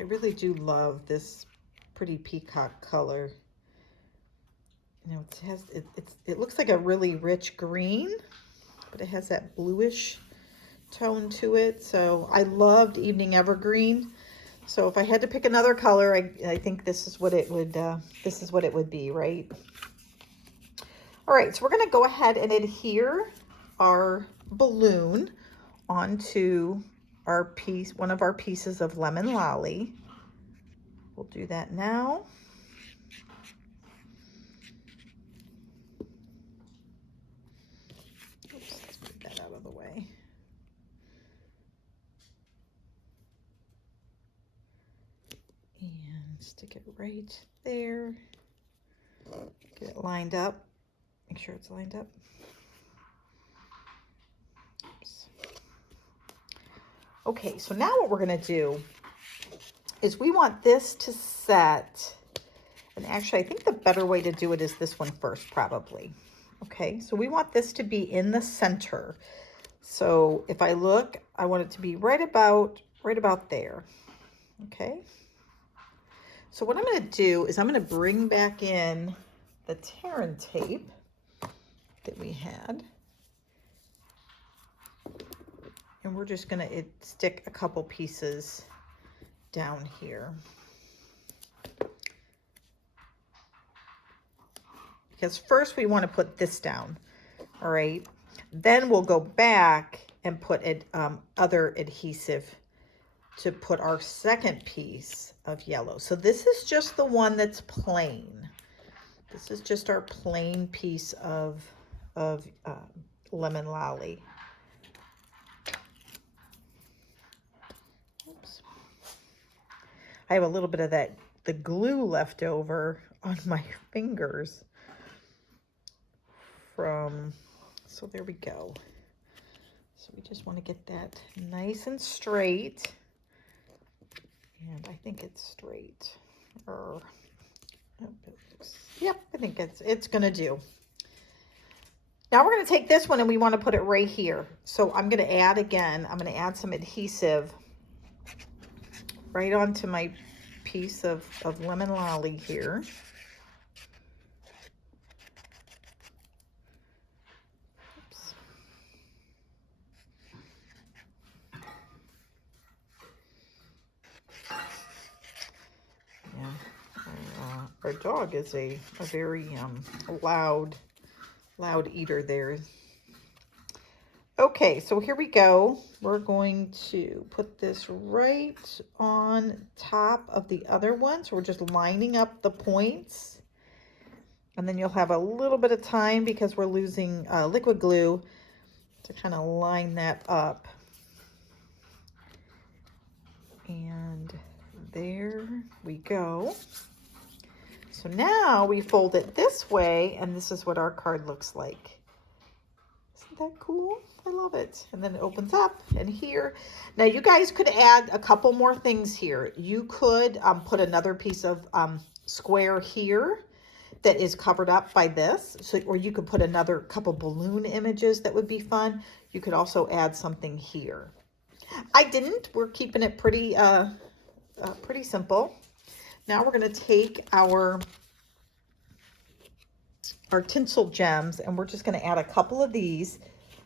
I really do love this pretty peacock color. You know, it looks like a really rich green, but it has that bluish tone to it. So I loved Evening Evergreen. So if I had to pick another color, I think this is what it would be, right? All right, so we're going to go ahead and adhere our balloon onto our piece, one of our pieces of lemon lolly. we'll do that now. Oops, let's put that out of the way. And stick it right there. Get it lined up. Make sure it's lined up. Oops. Okay, so now what we're going to do is we want this to set, and actually I think the better way to do it is this one first probably. Okay, so we want this to be in the center. So if I look, I want it to be right about there. Okay. So what I'm going to do is I'm going to bring back in the Terran tape that we had. And we're just going to stick a couple pieces down here. Because first we want to put this down, all right? Then we'll go back and put other adhesive to put our second piece of yellow. So this is just the one that's plain. This is just our plain piece of lemon lolly. Oops. I have a little bit of the glue left over on my fingers so there we go. So we just want to get that nice and straight. And I think it's straight. Yep, I think it's gonna do. Now we're gonna take this one and we want to put it right here. So I'm gonna add some adhesive right onto my piece of lemon lolly here. Oops. Yeah, our dog is a very loud eater there. Okay, so here we go. We're going to put this right on top of the other one. So we're just lining up the points. And then you'll have a little bit of time because we're losing liquid glue to kind of line that up. And there we go. So now we fold it this way, and this is what our card looks like. Isn't that cool? I love it. And then it opens up, and here. Now you guys could add a couple more things here. You could put another piece of square here that is covered up by this. So, or you could put another couple balloon images that would be fun. You could also add something here. I didn't. We're keeping it pretty simple. Now we're going to take our tinsel gems, and we're just going to add a couple of these.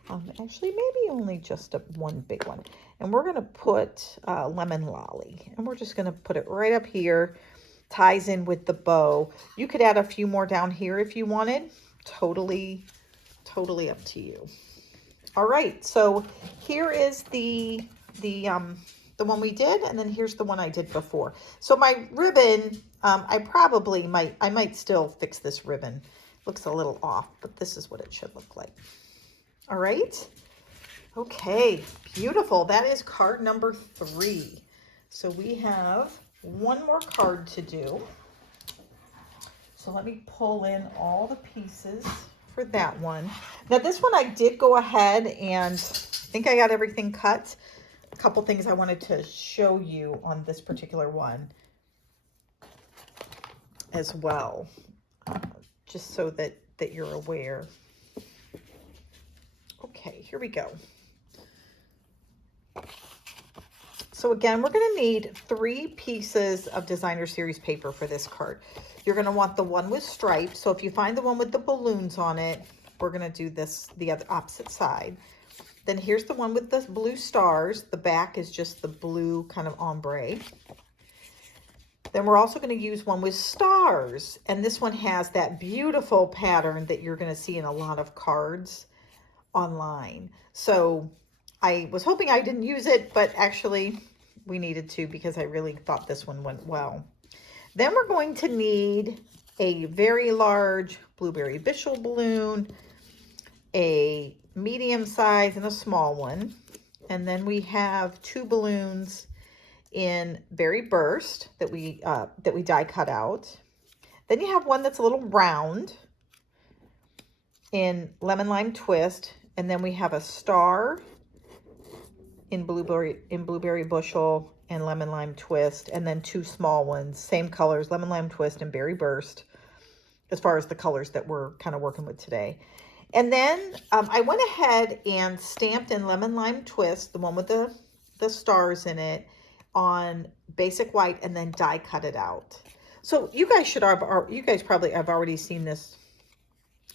Actually, maybe only just one big one. And we're going to put lemon lolly, and we're just going to put it right up here. Ties in with the bow. You could add a few more down here if you wanted. Totally up to you. All right, so here is the one we did, and then here's the one I did before. So my ribbon, I might still fix this ribbon. Looks a little off, but this is what it should look like. All right. Okay, beautiful. That is card number 3. So we have one more card to do. So let me pull in all the pieces for that one. Now this one I did go ahead and I think I got everything cut. A couple things I wanted to show you on this particular one as well, just so that you're aware. Okay, here we go. So again, we're going to need 3 pieces of designer series paper for this card. You're going to want the one with stripes. So if you find the one with the balloons on it, we're going to do this the other opposite side. Then here's the one with the blue stars. The back is just the blue kind of ombre. Then we're also going to use one with stars. And this one has that beautiful pattern that you're going to see in a lot of cards online. So I was hoping I didn't use it, but actually we needed to because I really thought this one went well. Then we're going to need a very large blueberry bushel balloon, a medium size and a small one. And then we have 2 balloons in berry burst that we die cut out. Then you have one that's a little round in lemon lime twist, and then we have a star in blueberry bushel and lemon lime twist, and then 2 small ones, same colors, lemon lime twist and berry burst, as far as the colors that we're kind of working with today. And then I went ahead and stamped in lemon lime twist, the one with the stars in it, on basic white, and then die cut it out. So you guys probably have already seen this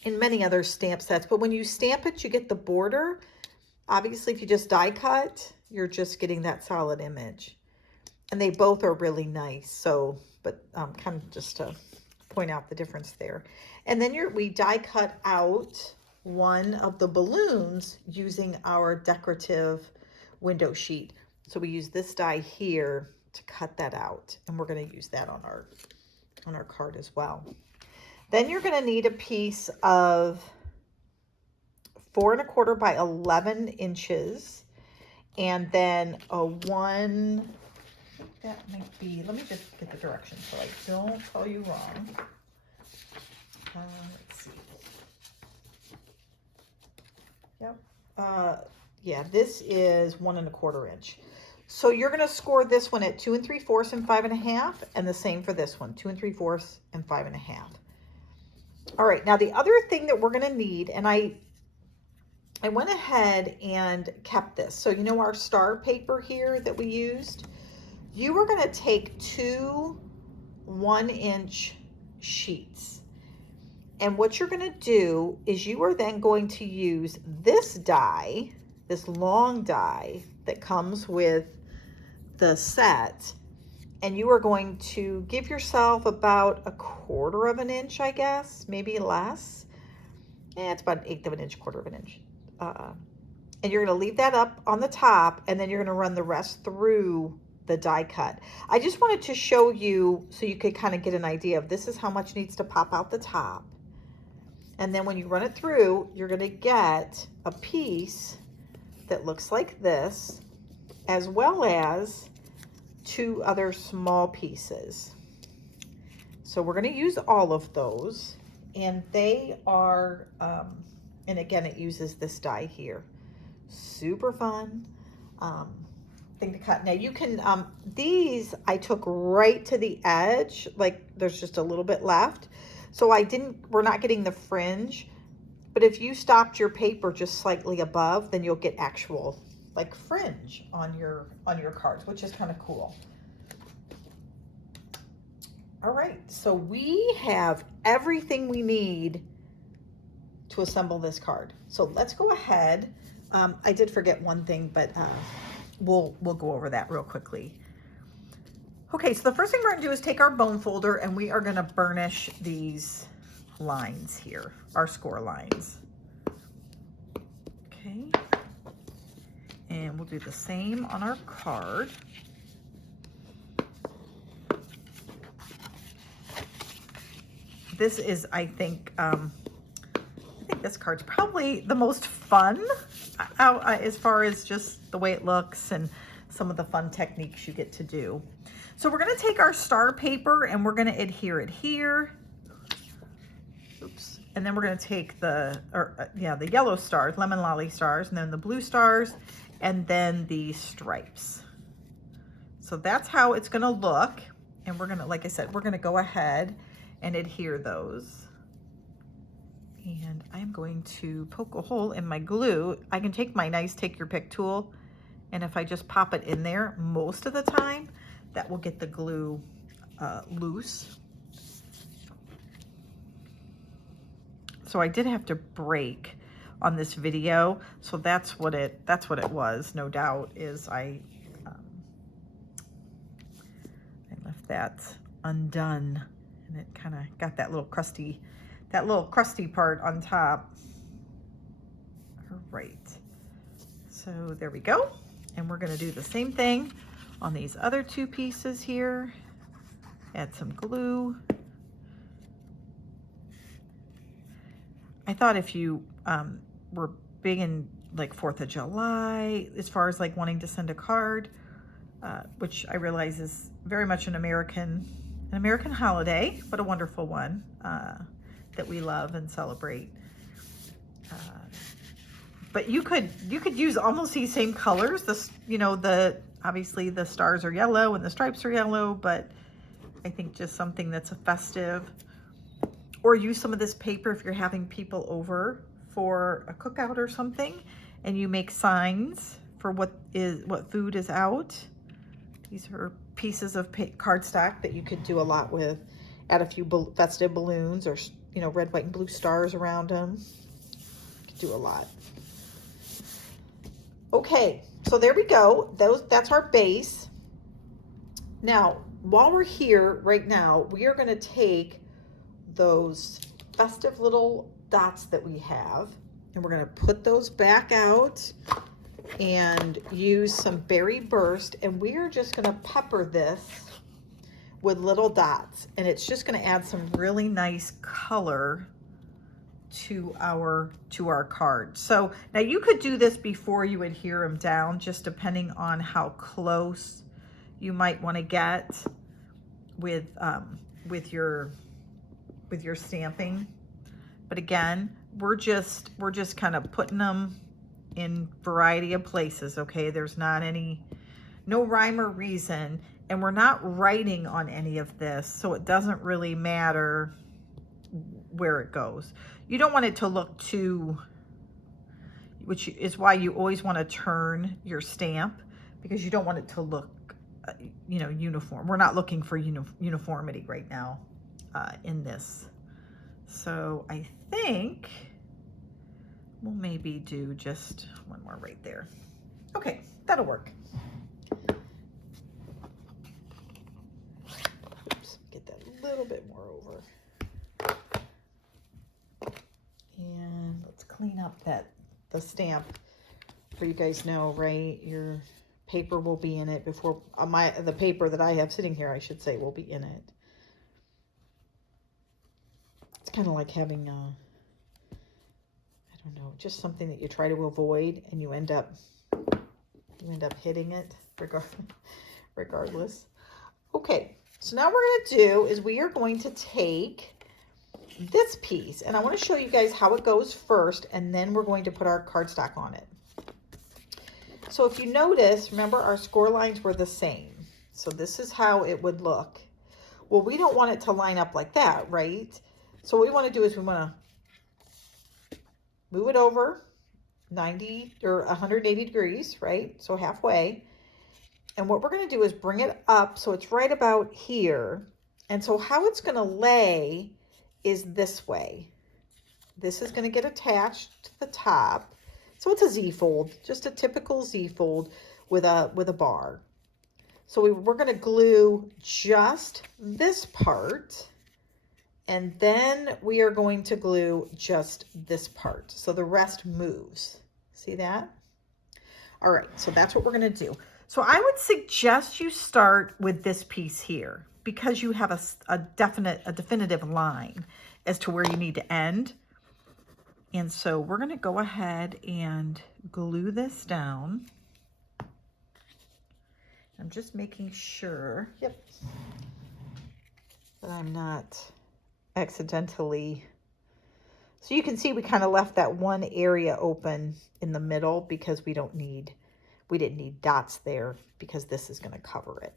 in many other stamp sets, but when you stamp it, you get the border. Obviously, if you just die cut, you're just getting that solid image. And they both are really nice. So, but kind of just to point out the difference there. And then we die cut out one of the balloons using our decorative window sheet. So we use this die here to cut that out, and we're going to use that on our card as well. Then you're going to need a piece of 4 1/4 by 11 inches, and then a 1, that might be, let me just get the directions so I don't tell you wrong. Let's see. Yep. Yeah, this is 1 1/4 inch. So you're going to score this one at 2 3/4 and 5 1/2, and the same for this one, 2 3/4 and 5 1/2. All right, now the other thing that we're going to need, and I went ahead and kept this. So you know our star paper here that we used? You are going to take 2 1-inch sheets. And what you're going to do is you are then going to use this die, this long die that comes with the set, and you are going to give yourself about 1/4 inch, I guess, maybe less. Yeah, it's about 1/8 inch, 1/4 inch. And you're going to leave that up on the top, and then you're going to run the rest through the die cut. I just wanted to show you so you could kind of get an idea of this is how much needs to pop out the top. And then when you run it through, you're going to get a piece that looks like this, as well as 2 other small pieces. So we're going to use all of those, and they are, and again, it uses this die here. Super fun thing to cut. Now you can, these I took right to the edge, like there's just a little bit left. So we're not getting the fringe, but if you stopped your paper just slightly above, then you'll get actual like fringe on your cards, which is kind of cool. All right, so we have everything we need to assemble this card. So let's go ahead. I did forget one thing, but we'll go over that real quickly. Okay, so the first thing we're gonna do is take our bone folder, and we are gonna burnish these lines here, our score lines. Okay, and we'll do the same on our card. This is, I think this card's probably the most fun as far as just the way it looks and some of the fun techniques you get to do. So we're going to take our star paper and we're going to adhere it here. Oops. And then we're going to take the yellow stars, lemon lolly stars, and then the blue stars, and then the stripes. So that's how it's going to look. And we're going to, like I said, we're going to go ahead and adhere those. And I'm going to poke a hole in my glue. I can take my nice take your pick tool, and if I just pop it in there, most of the time that will get the glue loose. So I did have to break on this video, so that's what it was, no doubt, is I left that undone, and it kind of got that little crusty part on top. All right, so there we go. And we're going to do the same thing on these other 2 pieces here. Add some glue. I thought if you were big in like 4th of July, as far as like wanting to send a card, which I realize is very much an American holiday, but a wonderful one that we love and celebrate. But you could use almost these same colors. This, you know, obviously the stars are yellow and the stripes are yellow, but I think just something that's a festive. Or use some of this paper if you're having people over for a cookout or something, and you make signs for what food is out. These are pieces of cardstock that you could do a lot with. Add a few festive balloons, or, you know, red, white, and blue stars around them. You could do a lot. Okay, so there we go. That's our base. Now, while we're here right now, we are going to take those festive little dots that we have, and we're going to put those back out and use some Berry Burst, and we are just going to pepper this with little dots, and it's just going to add some really nice color to our card. So now you could do this before you adhere them down, just depending on how close you might want to get with your stamping. But again, we're just kind of putting them in variety of places. Okay, there's no rhyme or reason, and we're not writing on any of this, so it doesn't really matter where it goes. You don't want it to look too, which is why you always want to turn your stamp, because you don't want it to look you know, uniform. We're not looking for uniformity right now in this. So I think we'll maybe do just one more right there. Okay, that'll work. Oops, get that a little bit more over. And let's clean up the stamp, so you guys know, right? Your paper will be in it before the paper that I have sitting here, I should say, will be in it. It's kind of like having I don't know, just something that you try to avoid, and you end up hitting it regardless. Okay, so now what we're going to do is we are going to take this piece, and I want to show you guys how it goes first, and then we're going to put our cardstock on it. So if you notice, remember our score lines were the same. So this is how it would look. Well, we don't want it to line up like that, right? So what we want to do is we want to move it over 90 or 180 degrees, right? So halfway. And what we're going to do is bring it up so it's right about here. And so how it's going to lay is this way. This is going to get attached to the top. So it's a Z-fold, just a typical Z-fold with a bar. So we're going to glue just this part, and then we are going to glue just this part. So the rest moves. See that? All right, so that's what we're going to do. So I would suggest you start with this piece here, because you have a definitive line as to where you need to end. And so we're going to go ahead and glue this down. I'm just making sure, that I'm not accidentally. So you can see we kind of left that one area open in the middle because we didn't need dots there, because this is going to cover it.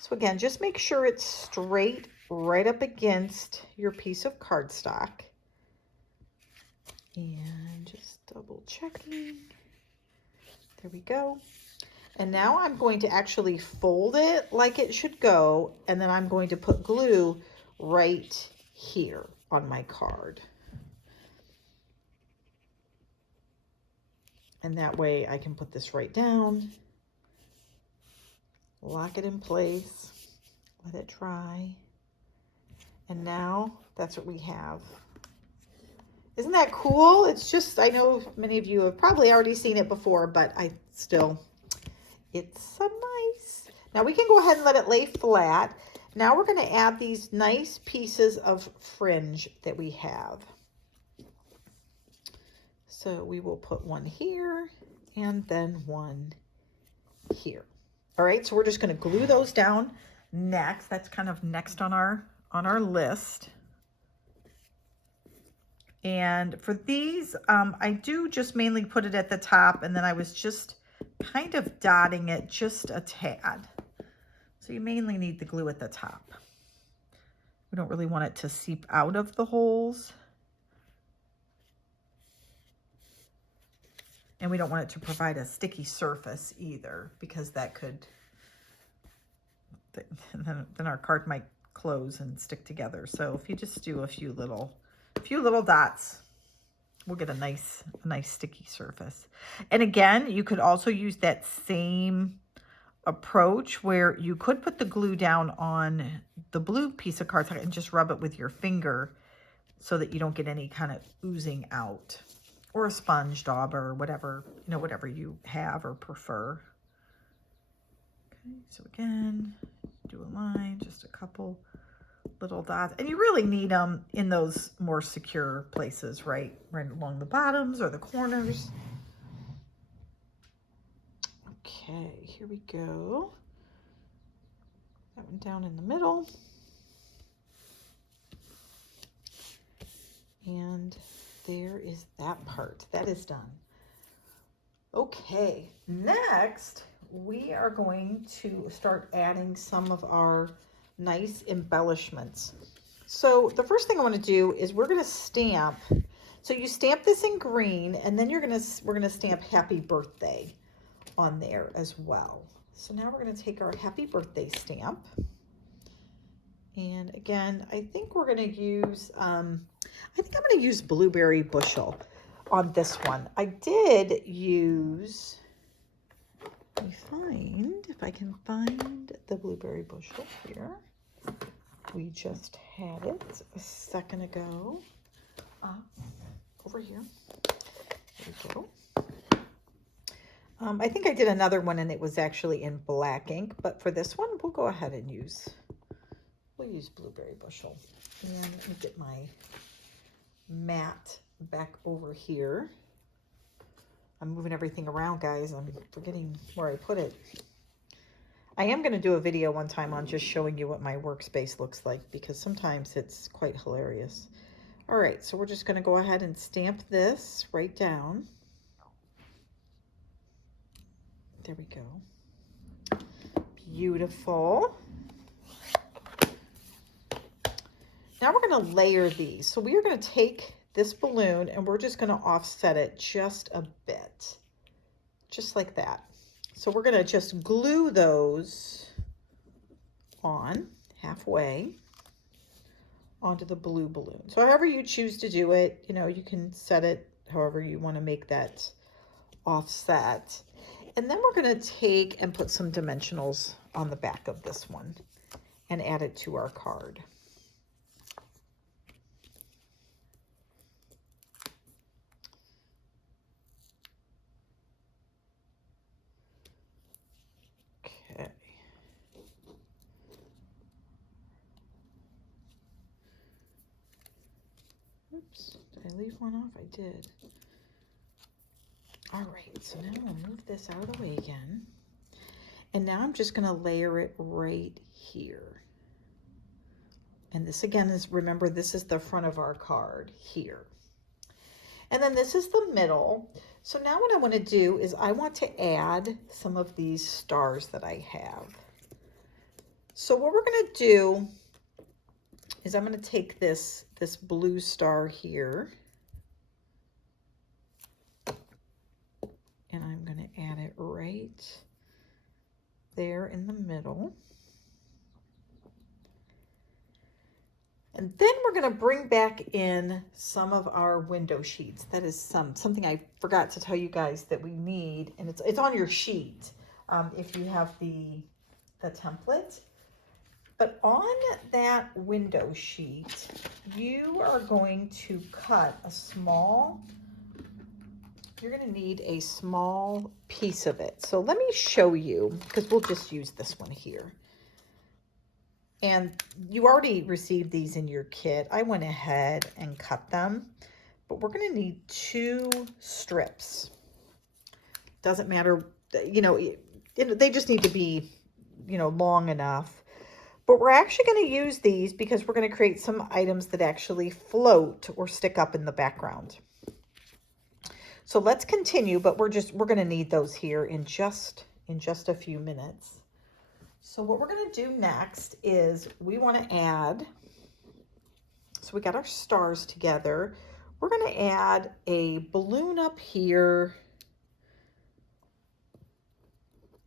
So again, just make sure it's straight right up against your piece of cardstock. And just double checking. There we go. And now I'm going to actually fold it like it should go, and then I'm going to put glue right here on my card. And that way I can put this right down, lock it in place, let it dry. And now that's what we have. Isn't that cool? It's just, I know many of you have probably already seen it before, but it's so nice. Now we can go ahead and let it lay flat. Now we're going to add these nice pieces of fringe that we have. So we will put one here and then one here. All right, so we're just going to glue those down next. That's kind of next on our list. And for these, I do just mainly put it at the top, and then I was just kind of dotting it just a tad. So you mainly need the glue at the top. We don't really want it to seep out of the holes. And we don't want it to provide a sticky surface either, because that could, then our card might close and stick together. So if you just do a few little dots, we'll get a nice sticky surface. And again, you could also use that same approach where you could put the glue down on the blue piece of cardstock and just rub it with your finger so that you don't get any kind of oozing out, or a sponge dauber, or whatever, you know, whatever you have or prefer. Okay, so again, do a line, just a couple little dots, and you really need them in those more secure places, right along the bottoms or the corners. Okay, here we go. That one down in the middle. And there is that part. That is done. Okay, next we are going to start adding some of our nice embellishments. So the first thing I want to do is we're going to stamp. So you stamp this in green, and then we're going to stamp happy birthday on there as well. So now we're going to take our happy birthday stamp. And again, I think we're going to use, I'm going to use blueberry bushel on this one. I did use, let me find, if I can find the blueberry bushel here. We just had it a second ago. Over here. There we go. I think I did another one and it was actually in black ink, but for this one, we'll go ahead and use blueberry bushel. And let me get my mat back over here. I'm moving everything around, guys. I'm forgetting where I put it. I am going to do a video one time on just showing you what my workspace looks like, because sometimes it's quite hilarious. All right, so we're just going to go ahead and stamp this right down. There we go. Beautiful. Now we're going to layer these. So we are going to take this balloon and we're just going to offset it just a bit, just like that. So we're going to just glue those on halfway onto the blue balloon. So however you choose to do it, you know, you can set it however you want to make that offset. And then we're going to take and put some dimensionals on the back of this one and add it to our card. Okay. Oops, did I leave one off? I did. All right, so now I'll move this out of the way again. And now I'm just going to layer it right here. And this again is, remember, this is the front of our card here. And then this is the middle. So now what I want to do is I want to add some of these stars that I have. So what we're going to do is I'm going to take this blue star here. And I'm going to add it right there in the middle. And then we're going to bring back in some of our window sheets. That is something I forgot to tell you guys that we need, and it's on your sheet if you have the template. But on that window sheet, you are going to cut a small, you're going to need a small piece of it. So let me show you, because we'll just use this one here. And you already received these in your kit. I went ahead and cut them, but we're going to need 2 strips. Doesn't matter, you know, they just need to be, you know, long enough. But we're actually going to use these because we're going to create some items that actually float or stick up in the background. So let's continue, but we're going to need those here in just a few minutes. So what we're going to do next is we want to add, so we got our stars together. We're going to add a balloon up here.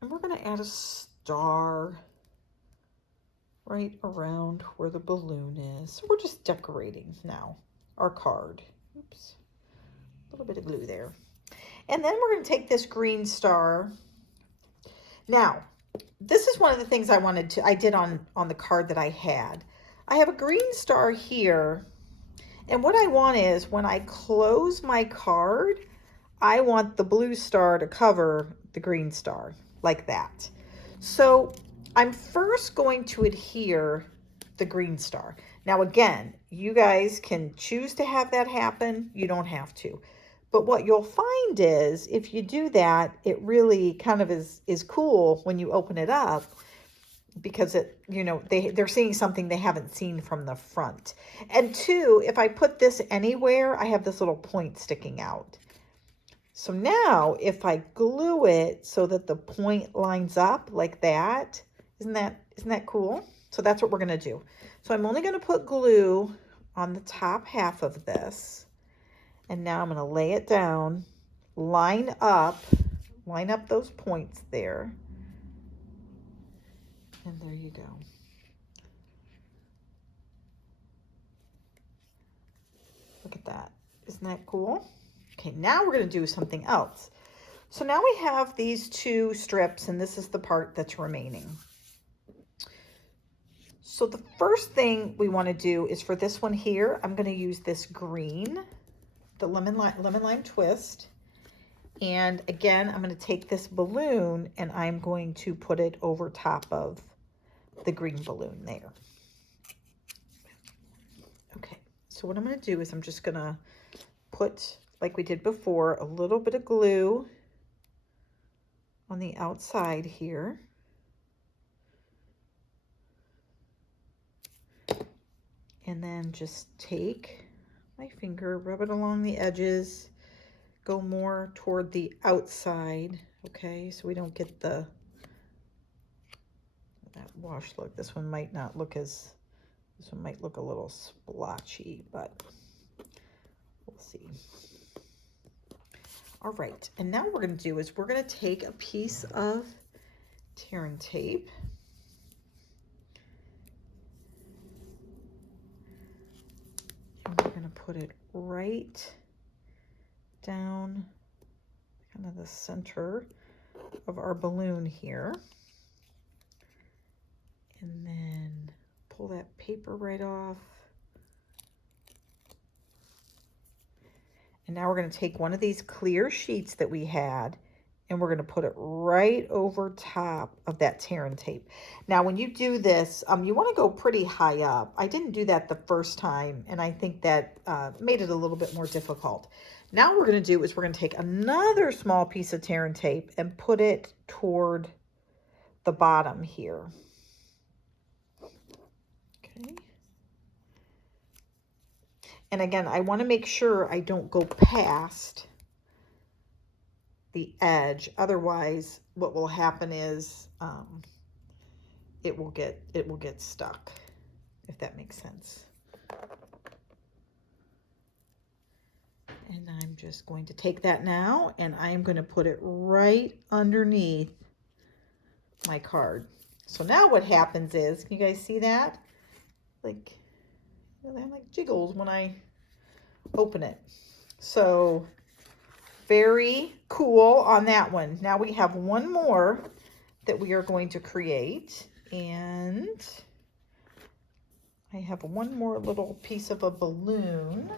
And we're going to add a star right around where the balloon is. So we're just decorating now our card. Oops, a little bit of glue there. And then we're going to take this green star. Now, this is one of the things I did on the card that I had. I have a green star here. And what I want is when I close my card, I want the blue star to cover the green star like that. So I'm first going to adhere the green star. Now again, you guys can choose to have that happen. You don't have to. But what you'll find is if you do that, it really kind of is cool when you open it up, because it, you know, they're seeing something they haven't seen from the front. And 2, if I put this anywhere, I have this little point sticking out. So now if I glue it so that the point lines up like that, isn't that cool? So that's what we're going to do. So I'm only going to put glue on the top half of this. And now I'm going to lay it down, line up those points there. And there you go. Look at that. Isn't that cool? Okay, now we're going to do something else. So now we have these 2 strips, and this is the part that's remaining. So the first thing we want to do is for this one here, I'm going to use this green, the lemon lime twist. And again, I'm going to take this balloon and I'm going to put it over top of the green balloon there. Okay, so what I'm going to do is I'm just going to put, like we did before, a little bit of glue on the outside here. And then just take my finger, rub it along the edges, go more toward the outside, okay? So we don't get that wash look. This one might look a little splotchy, but we'll see. All right, and now what we're going to do is we're going to take a piece of tearing tape. And we're going to put it right down kind of the center of our balloon here. And then pull that paper right off. And now we're going to take one of these clear sheets that we had, and we're going to put it right over top of that tearing tape. Now, when you do this, you want to go pretty high up. I didn't do that the first time, and I think that made it a little bit more difficult. Now what we're going to do is we're going to take another small piece of tearing tape and put it toward the bottom here. Okay. And again, I want to make sure I don't go past the edge. Otherwise, what will happen is it will get stuck, if that makes sense. And I'm just going to take that now, and I am going to put it right underneath my card. So now what happens is, can you guys see that? Like, they're like jiggles when I open it. So very cool on that one. Now we have one more that we are going to create, and I have one more little piece of a balloon.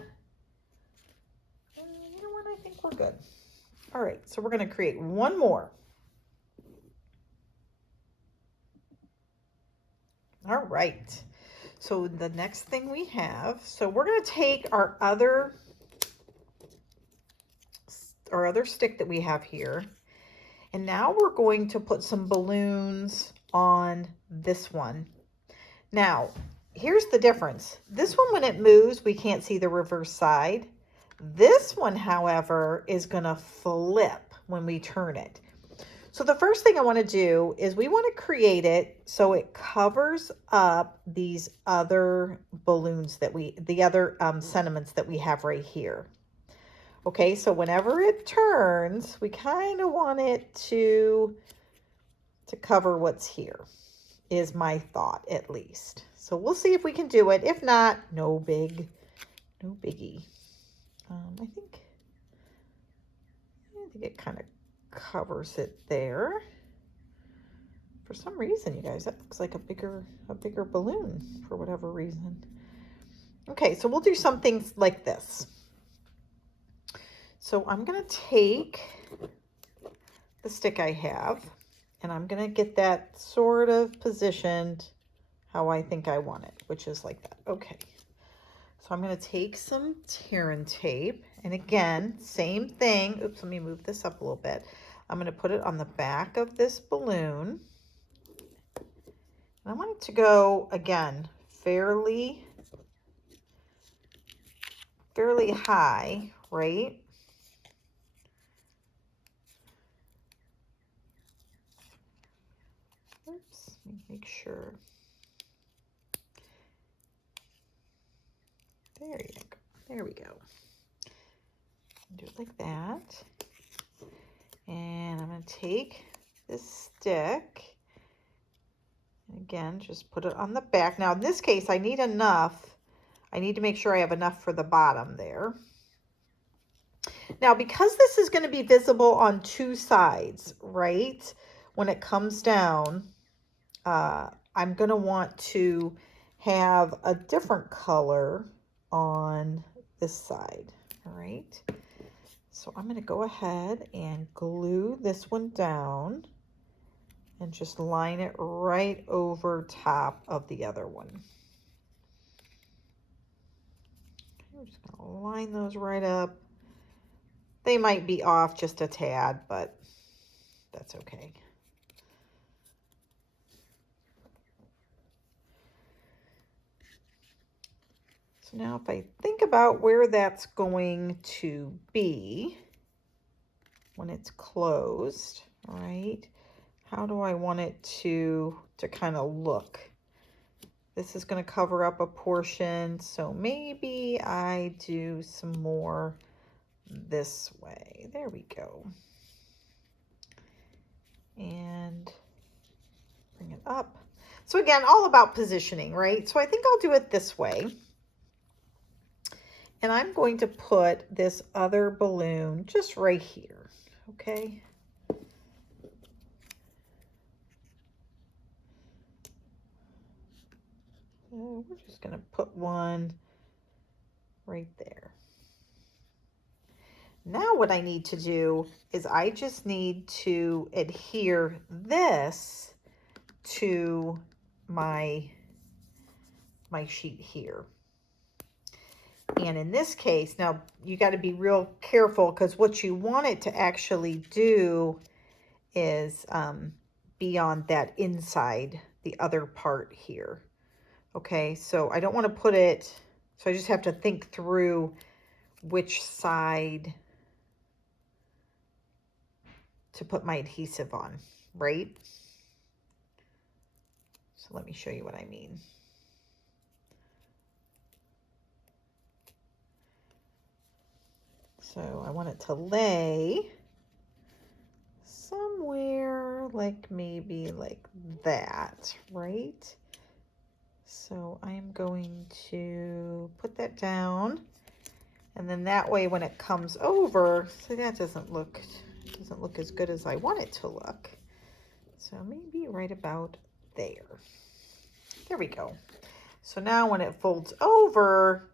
And you know what? I think we're good. All right, so we're going to create one more. All right. So the next thing we have, so we're going to take our other stick that we have here, and now we're going to put some balloons on this one. Now, here's the difference. This one, when it moves, we can't see the reverse side. This one, however, is going to flip when we turn it. So the first thing I want to do is we want to create it so it covers up these other balloons that the other sentiments that we have right here. Okay, so whenever it turns, we kind of want it to cover what's here, is my thought at least. So we'll see if we can do it. If not, no biggie. I think it kind of covers it there. For some reason, you guys, that looks like a bigger balloon for whatever reason. Okay, so we'll do something like this. So I'm going to take the stick I have, and I'm going to get that sort of positioned how I think I want it, which is like that. Okay. So I'm going to take some tear and tape, and again, same thing. Oops, let me move this up a little bit. I'm going to put it on the back of this balloon. And I want it to go, again, fairly high, right? Oops, let me make sure. There you go. There we go. Do it like that. And I'm going to take this stick. And again, just put it on the back. Now, in this case, I need enough. I need to make sure I have enough for the bottom there. Now, because this is going to be visible on two sides, right? When it comes down, I'm going to want to have a different color on this side, all right? So I'm going to go ahead and glue this one down and just line it right over top of the other one. I'm just going to line those right up. They might be off just a tad, but that's okay. So now if I think about where that's going to be when it's closed, all right, how do I want it to kind of look? This is going to cover up a portion, so maybe I do some more this way. There we go. And bring it up. So again, all about positioning, right? So I think I'll do it this way. And I'm going to put this other balloon just right here, okay? So we're just going to put one right there. Now what I need to do is I just need to adhere this to my sheet here. And in this case, now you got to be real careful, because what you want it to actually do is be on that inside, the other part here. Okay, so I don't want to put it, so I just have to think through which side to put my adhesive on, right? So let me show you what I mean. So I want it to lay somewhere like maybe like that, right? So I'm going to put that down, and then that way when it comes over, so that doesn't look as good as I want it to look. So maybe right about there. There we go. So now when it folds over,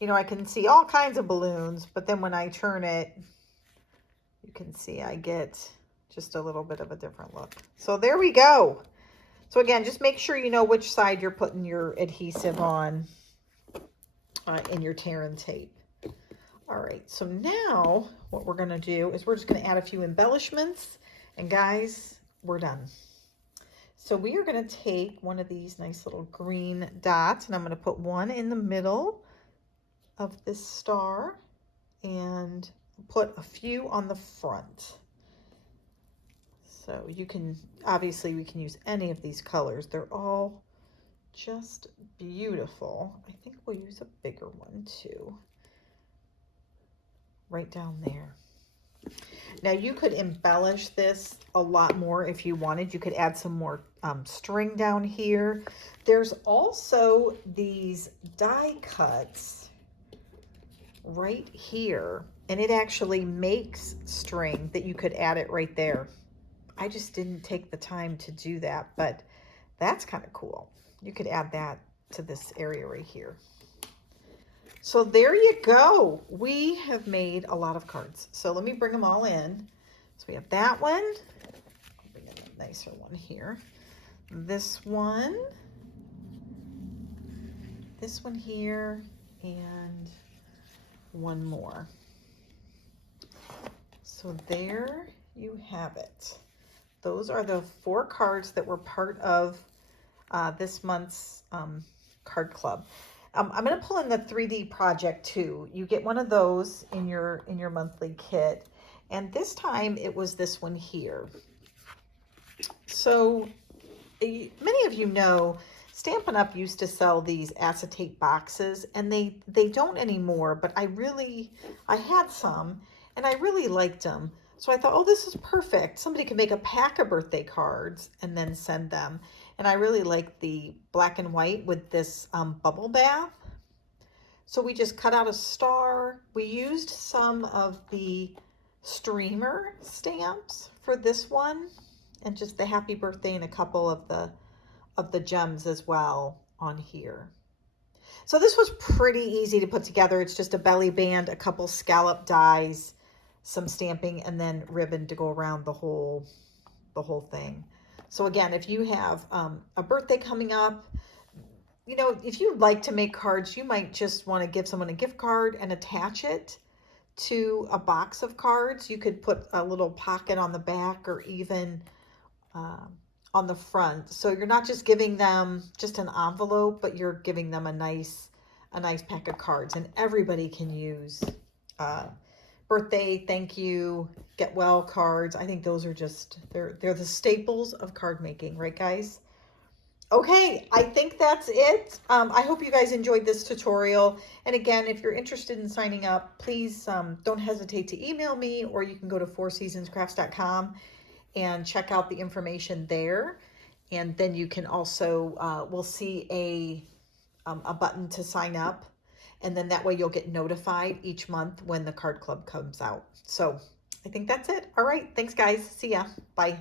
you know, I can see all kinds of balloons, but then when I turn it, you can see I get just a little bit of a different look. So there we go. So again, just make sure you know which side you're putting your adhesive on in your tear and tape. All right, so now what we're gonna do is we're just gonna add a few embellishments, and guys, we're done. So we are gonna take one of these nice little green dots, and I'm gonna put one in the middle of this star and put a few on the front. So you can, obviously we can use any of these colors. They're all just beautiful. I think we'll use a bigger one too. Right down there. Now you could embellish this a lot more if you wanted. You could add some more string down here. There's also these die cuts right here, and it actually makes string that you could add it right there. I just didn't take the time to do that, but that's kind of cool. You could add that to this area right here. So there you go. We have made a lot of cards. So let me bring them all in. So we have that one. I'll bring in a nicer one here. This one here, and one more. So there you have it. Those are the 4 cards that were part of this month's card club. I'm going to pull in the 3D project too. You get one of those in your monthly kit, and this time it was this one here. So many of you know Stampin' Up! Used to sell these acetate boxes, and they don't anymore, but I had some and I really liked them. So I thought, oh, this is perfect. Somebody could make a pack of birthday cards and then send them. And I really like the black and white with this bubble bath. So we just cut out a star. We used some of the streamer stamps for this one, and just the happy birthday and a couple of the gems as well on here. So this was pretty easy to put together. It's just a belly band, a couple scallop dies, some stamping, and then ribbon to go around the whole thing. So again, if you have a birthday coming up, you know, if you like to make cards, you might just want to give someone a gift card and attach it to a box of cards. You could put a little pocket on the back or even on the front. So you're not just giving them just an envelope, but you're giving them a nice pack of cards, and everybody can use birthday, thank you, get well cards. I think those are just, they're the staples of card making, right guys? Okay, I think that's it. I hope you guys enjoyed this tutorial. And again, if you're interested in signing up, please don't hesitate to email me, or you can go to fourseasonscrafts.com and check out the information there. And then you can also, we'll see a button to sign up. And then that way you'll get notified each month when the card club comes out. So I think that's it. All right. Thanks, guys. See ya. Bye.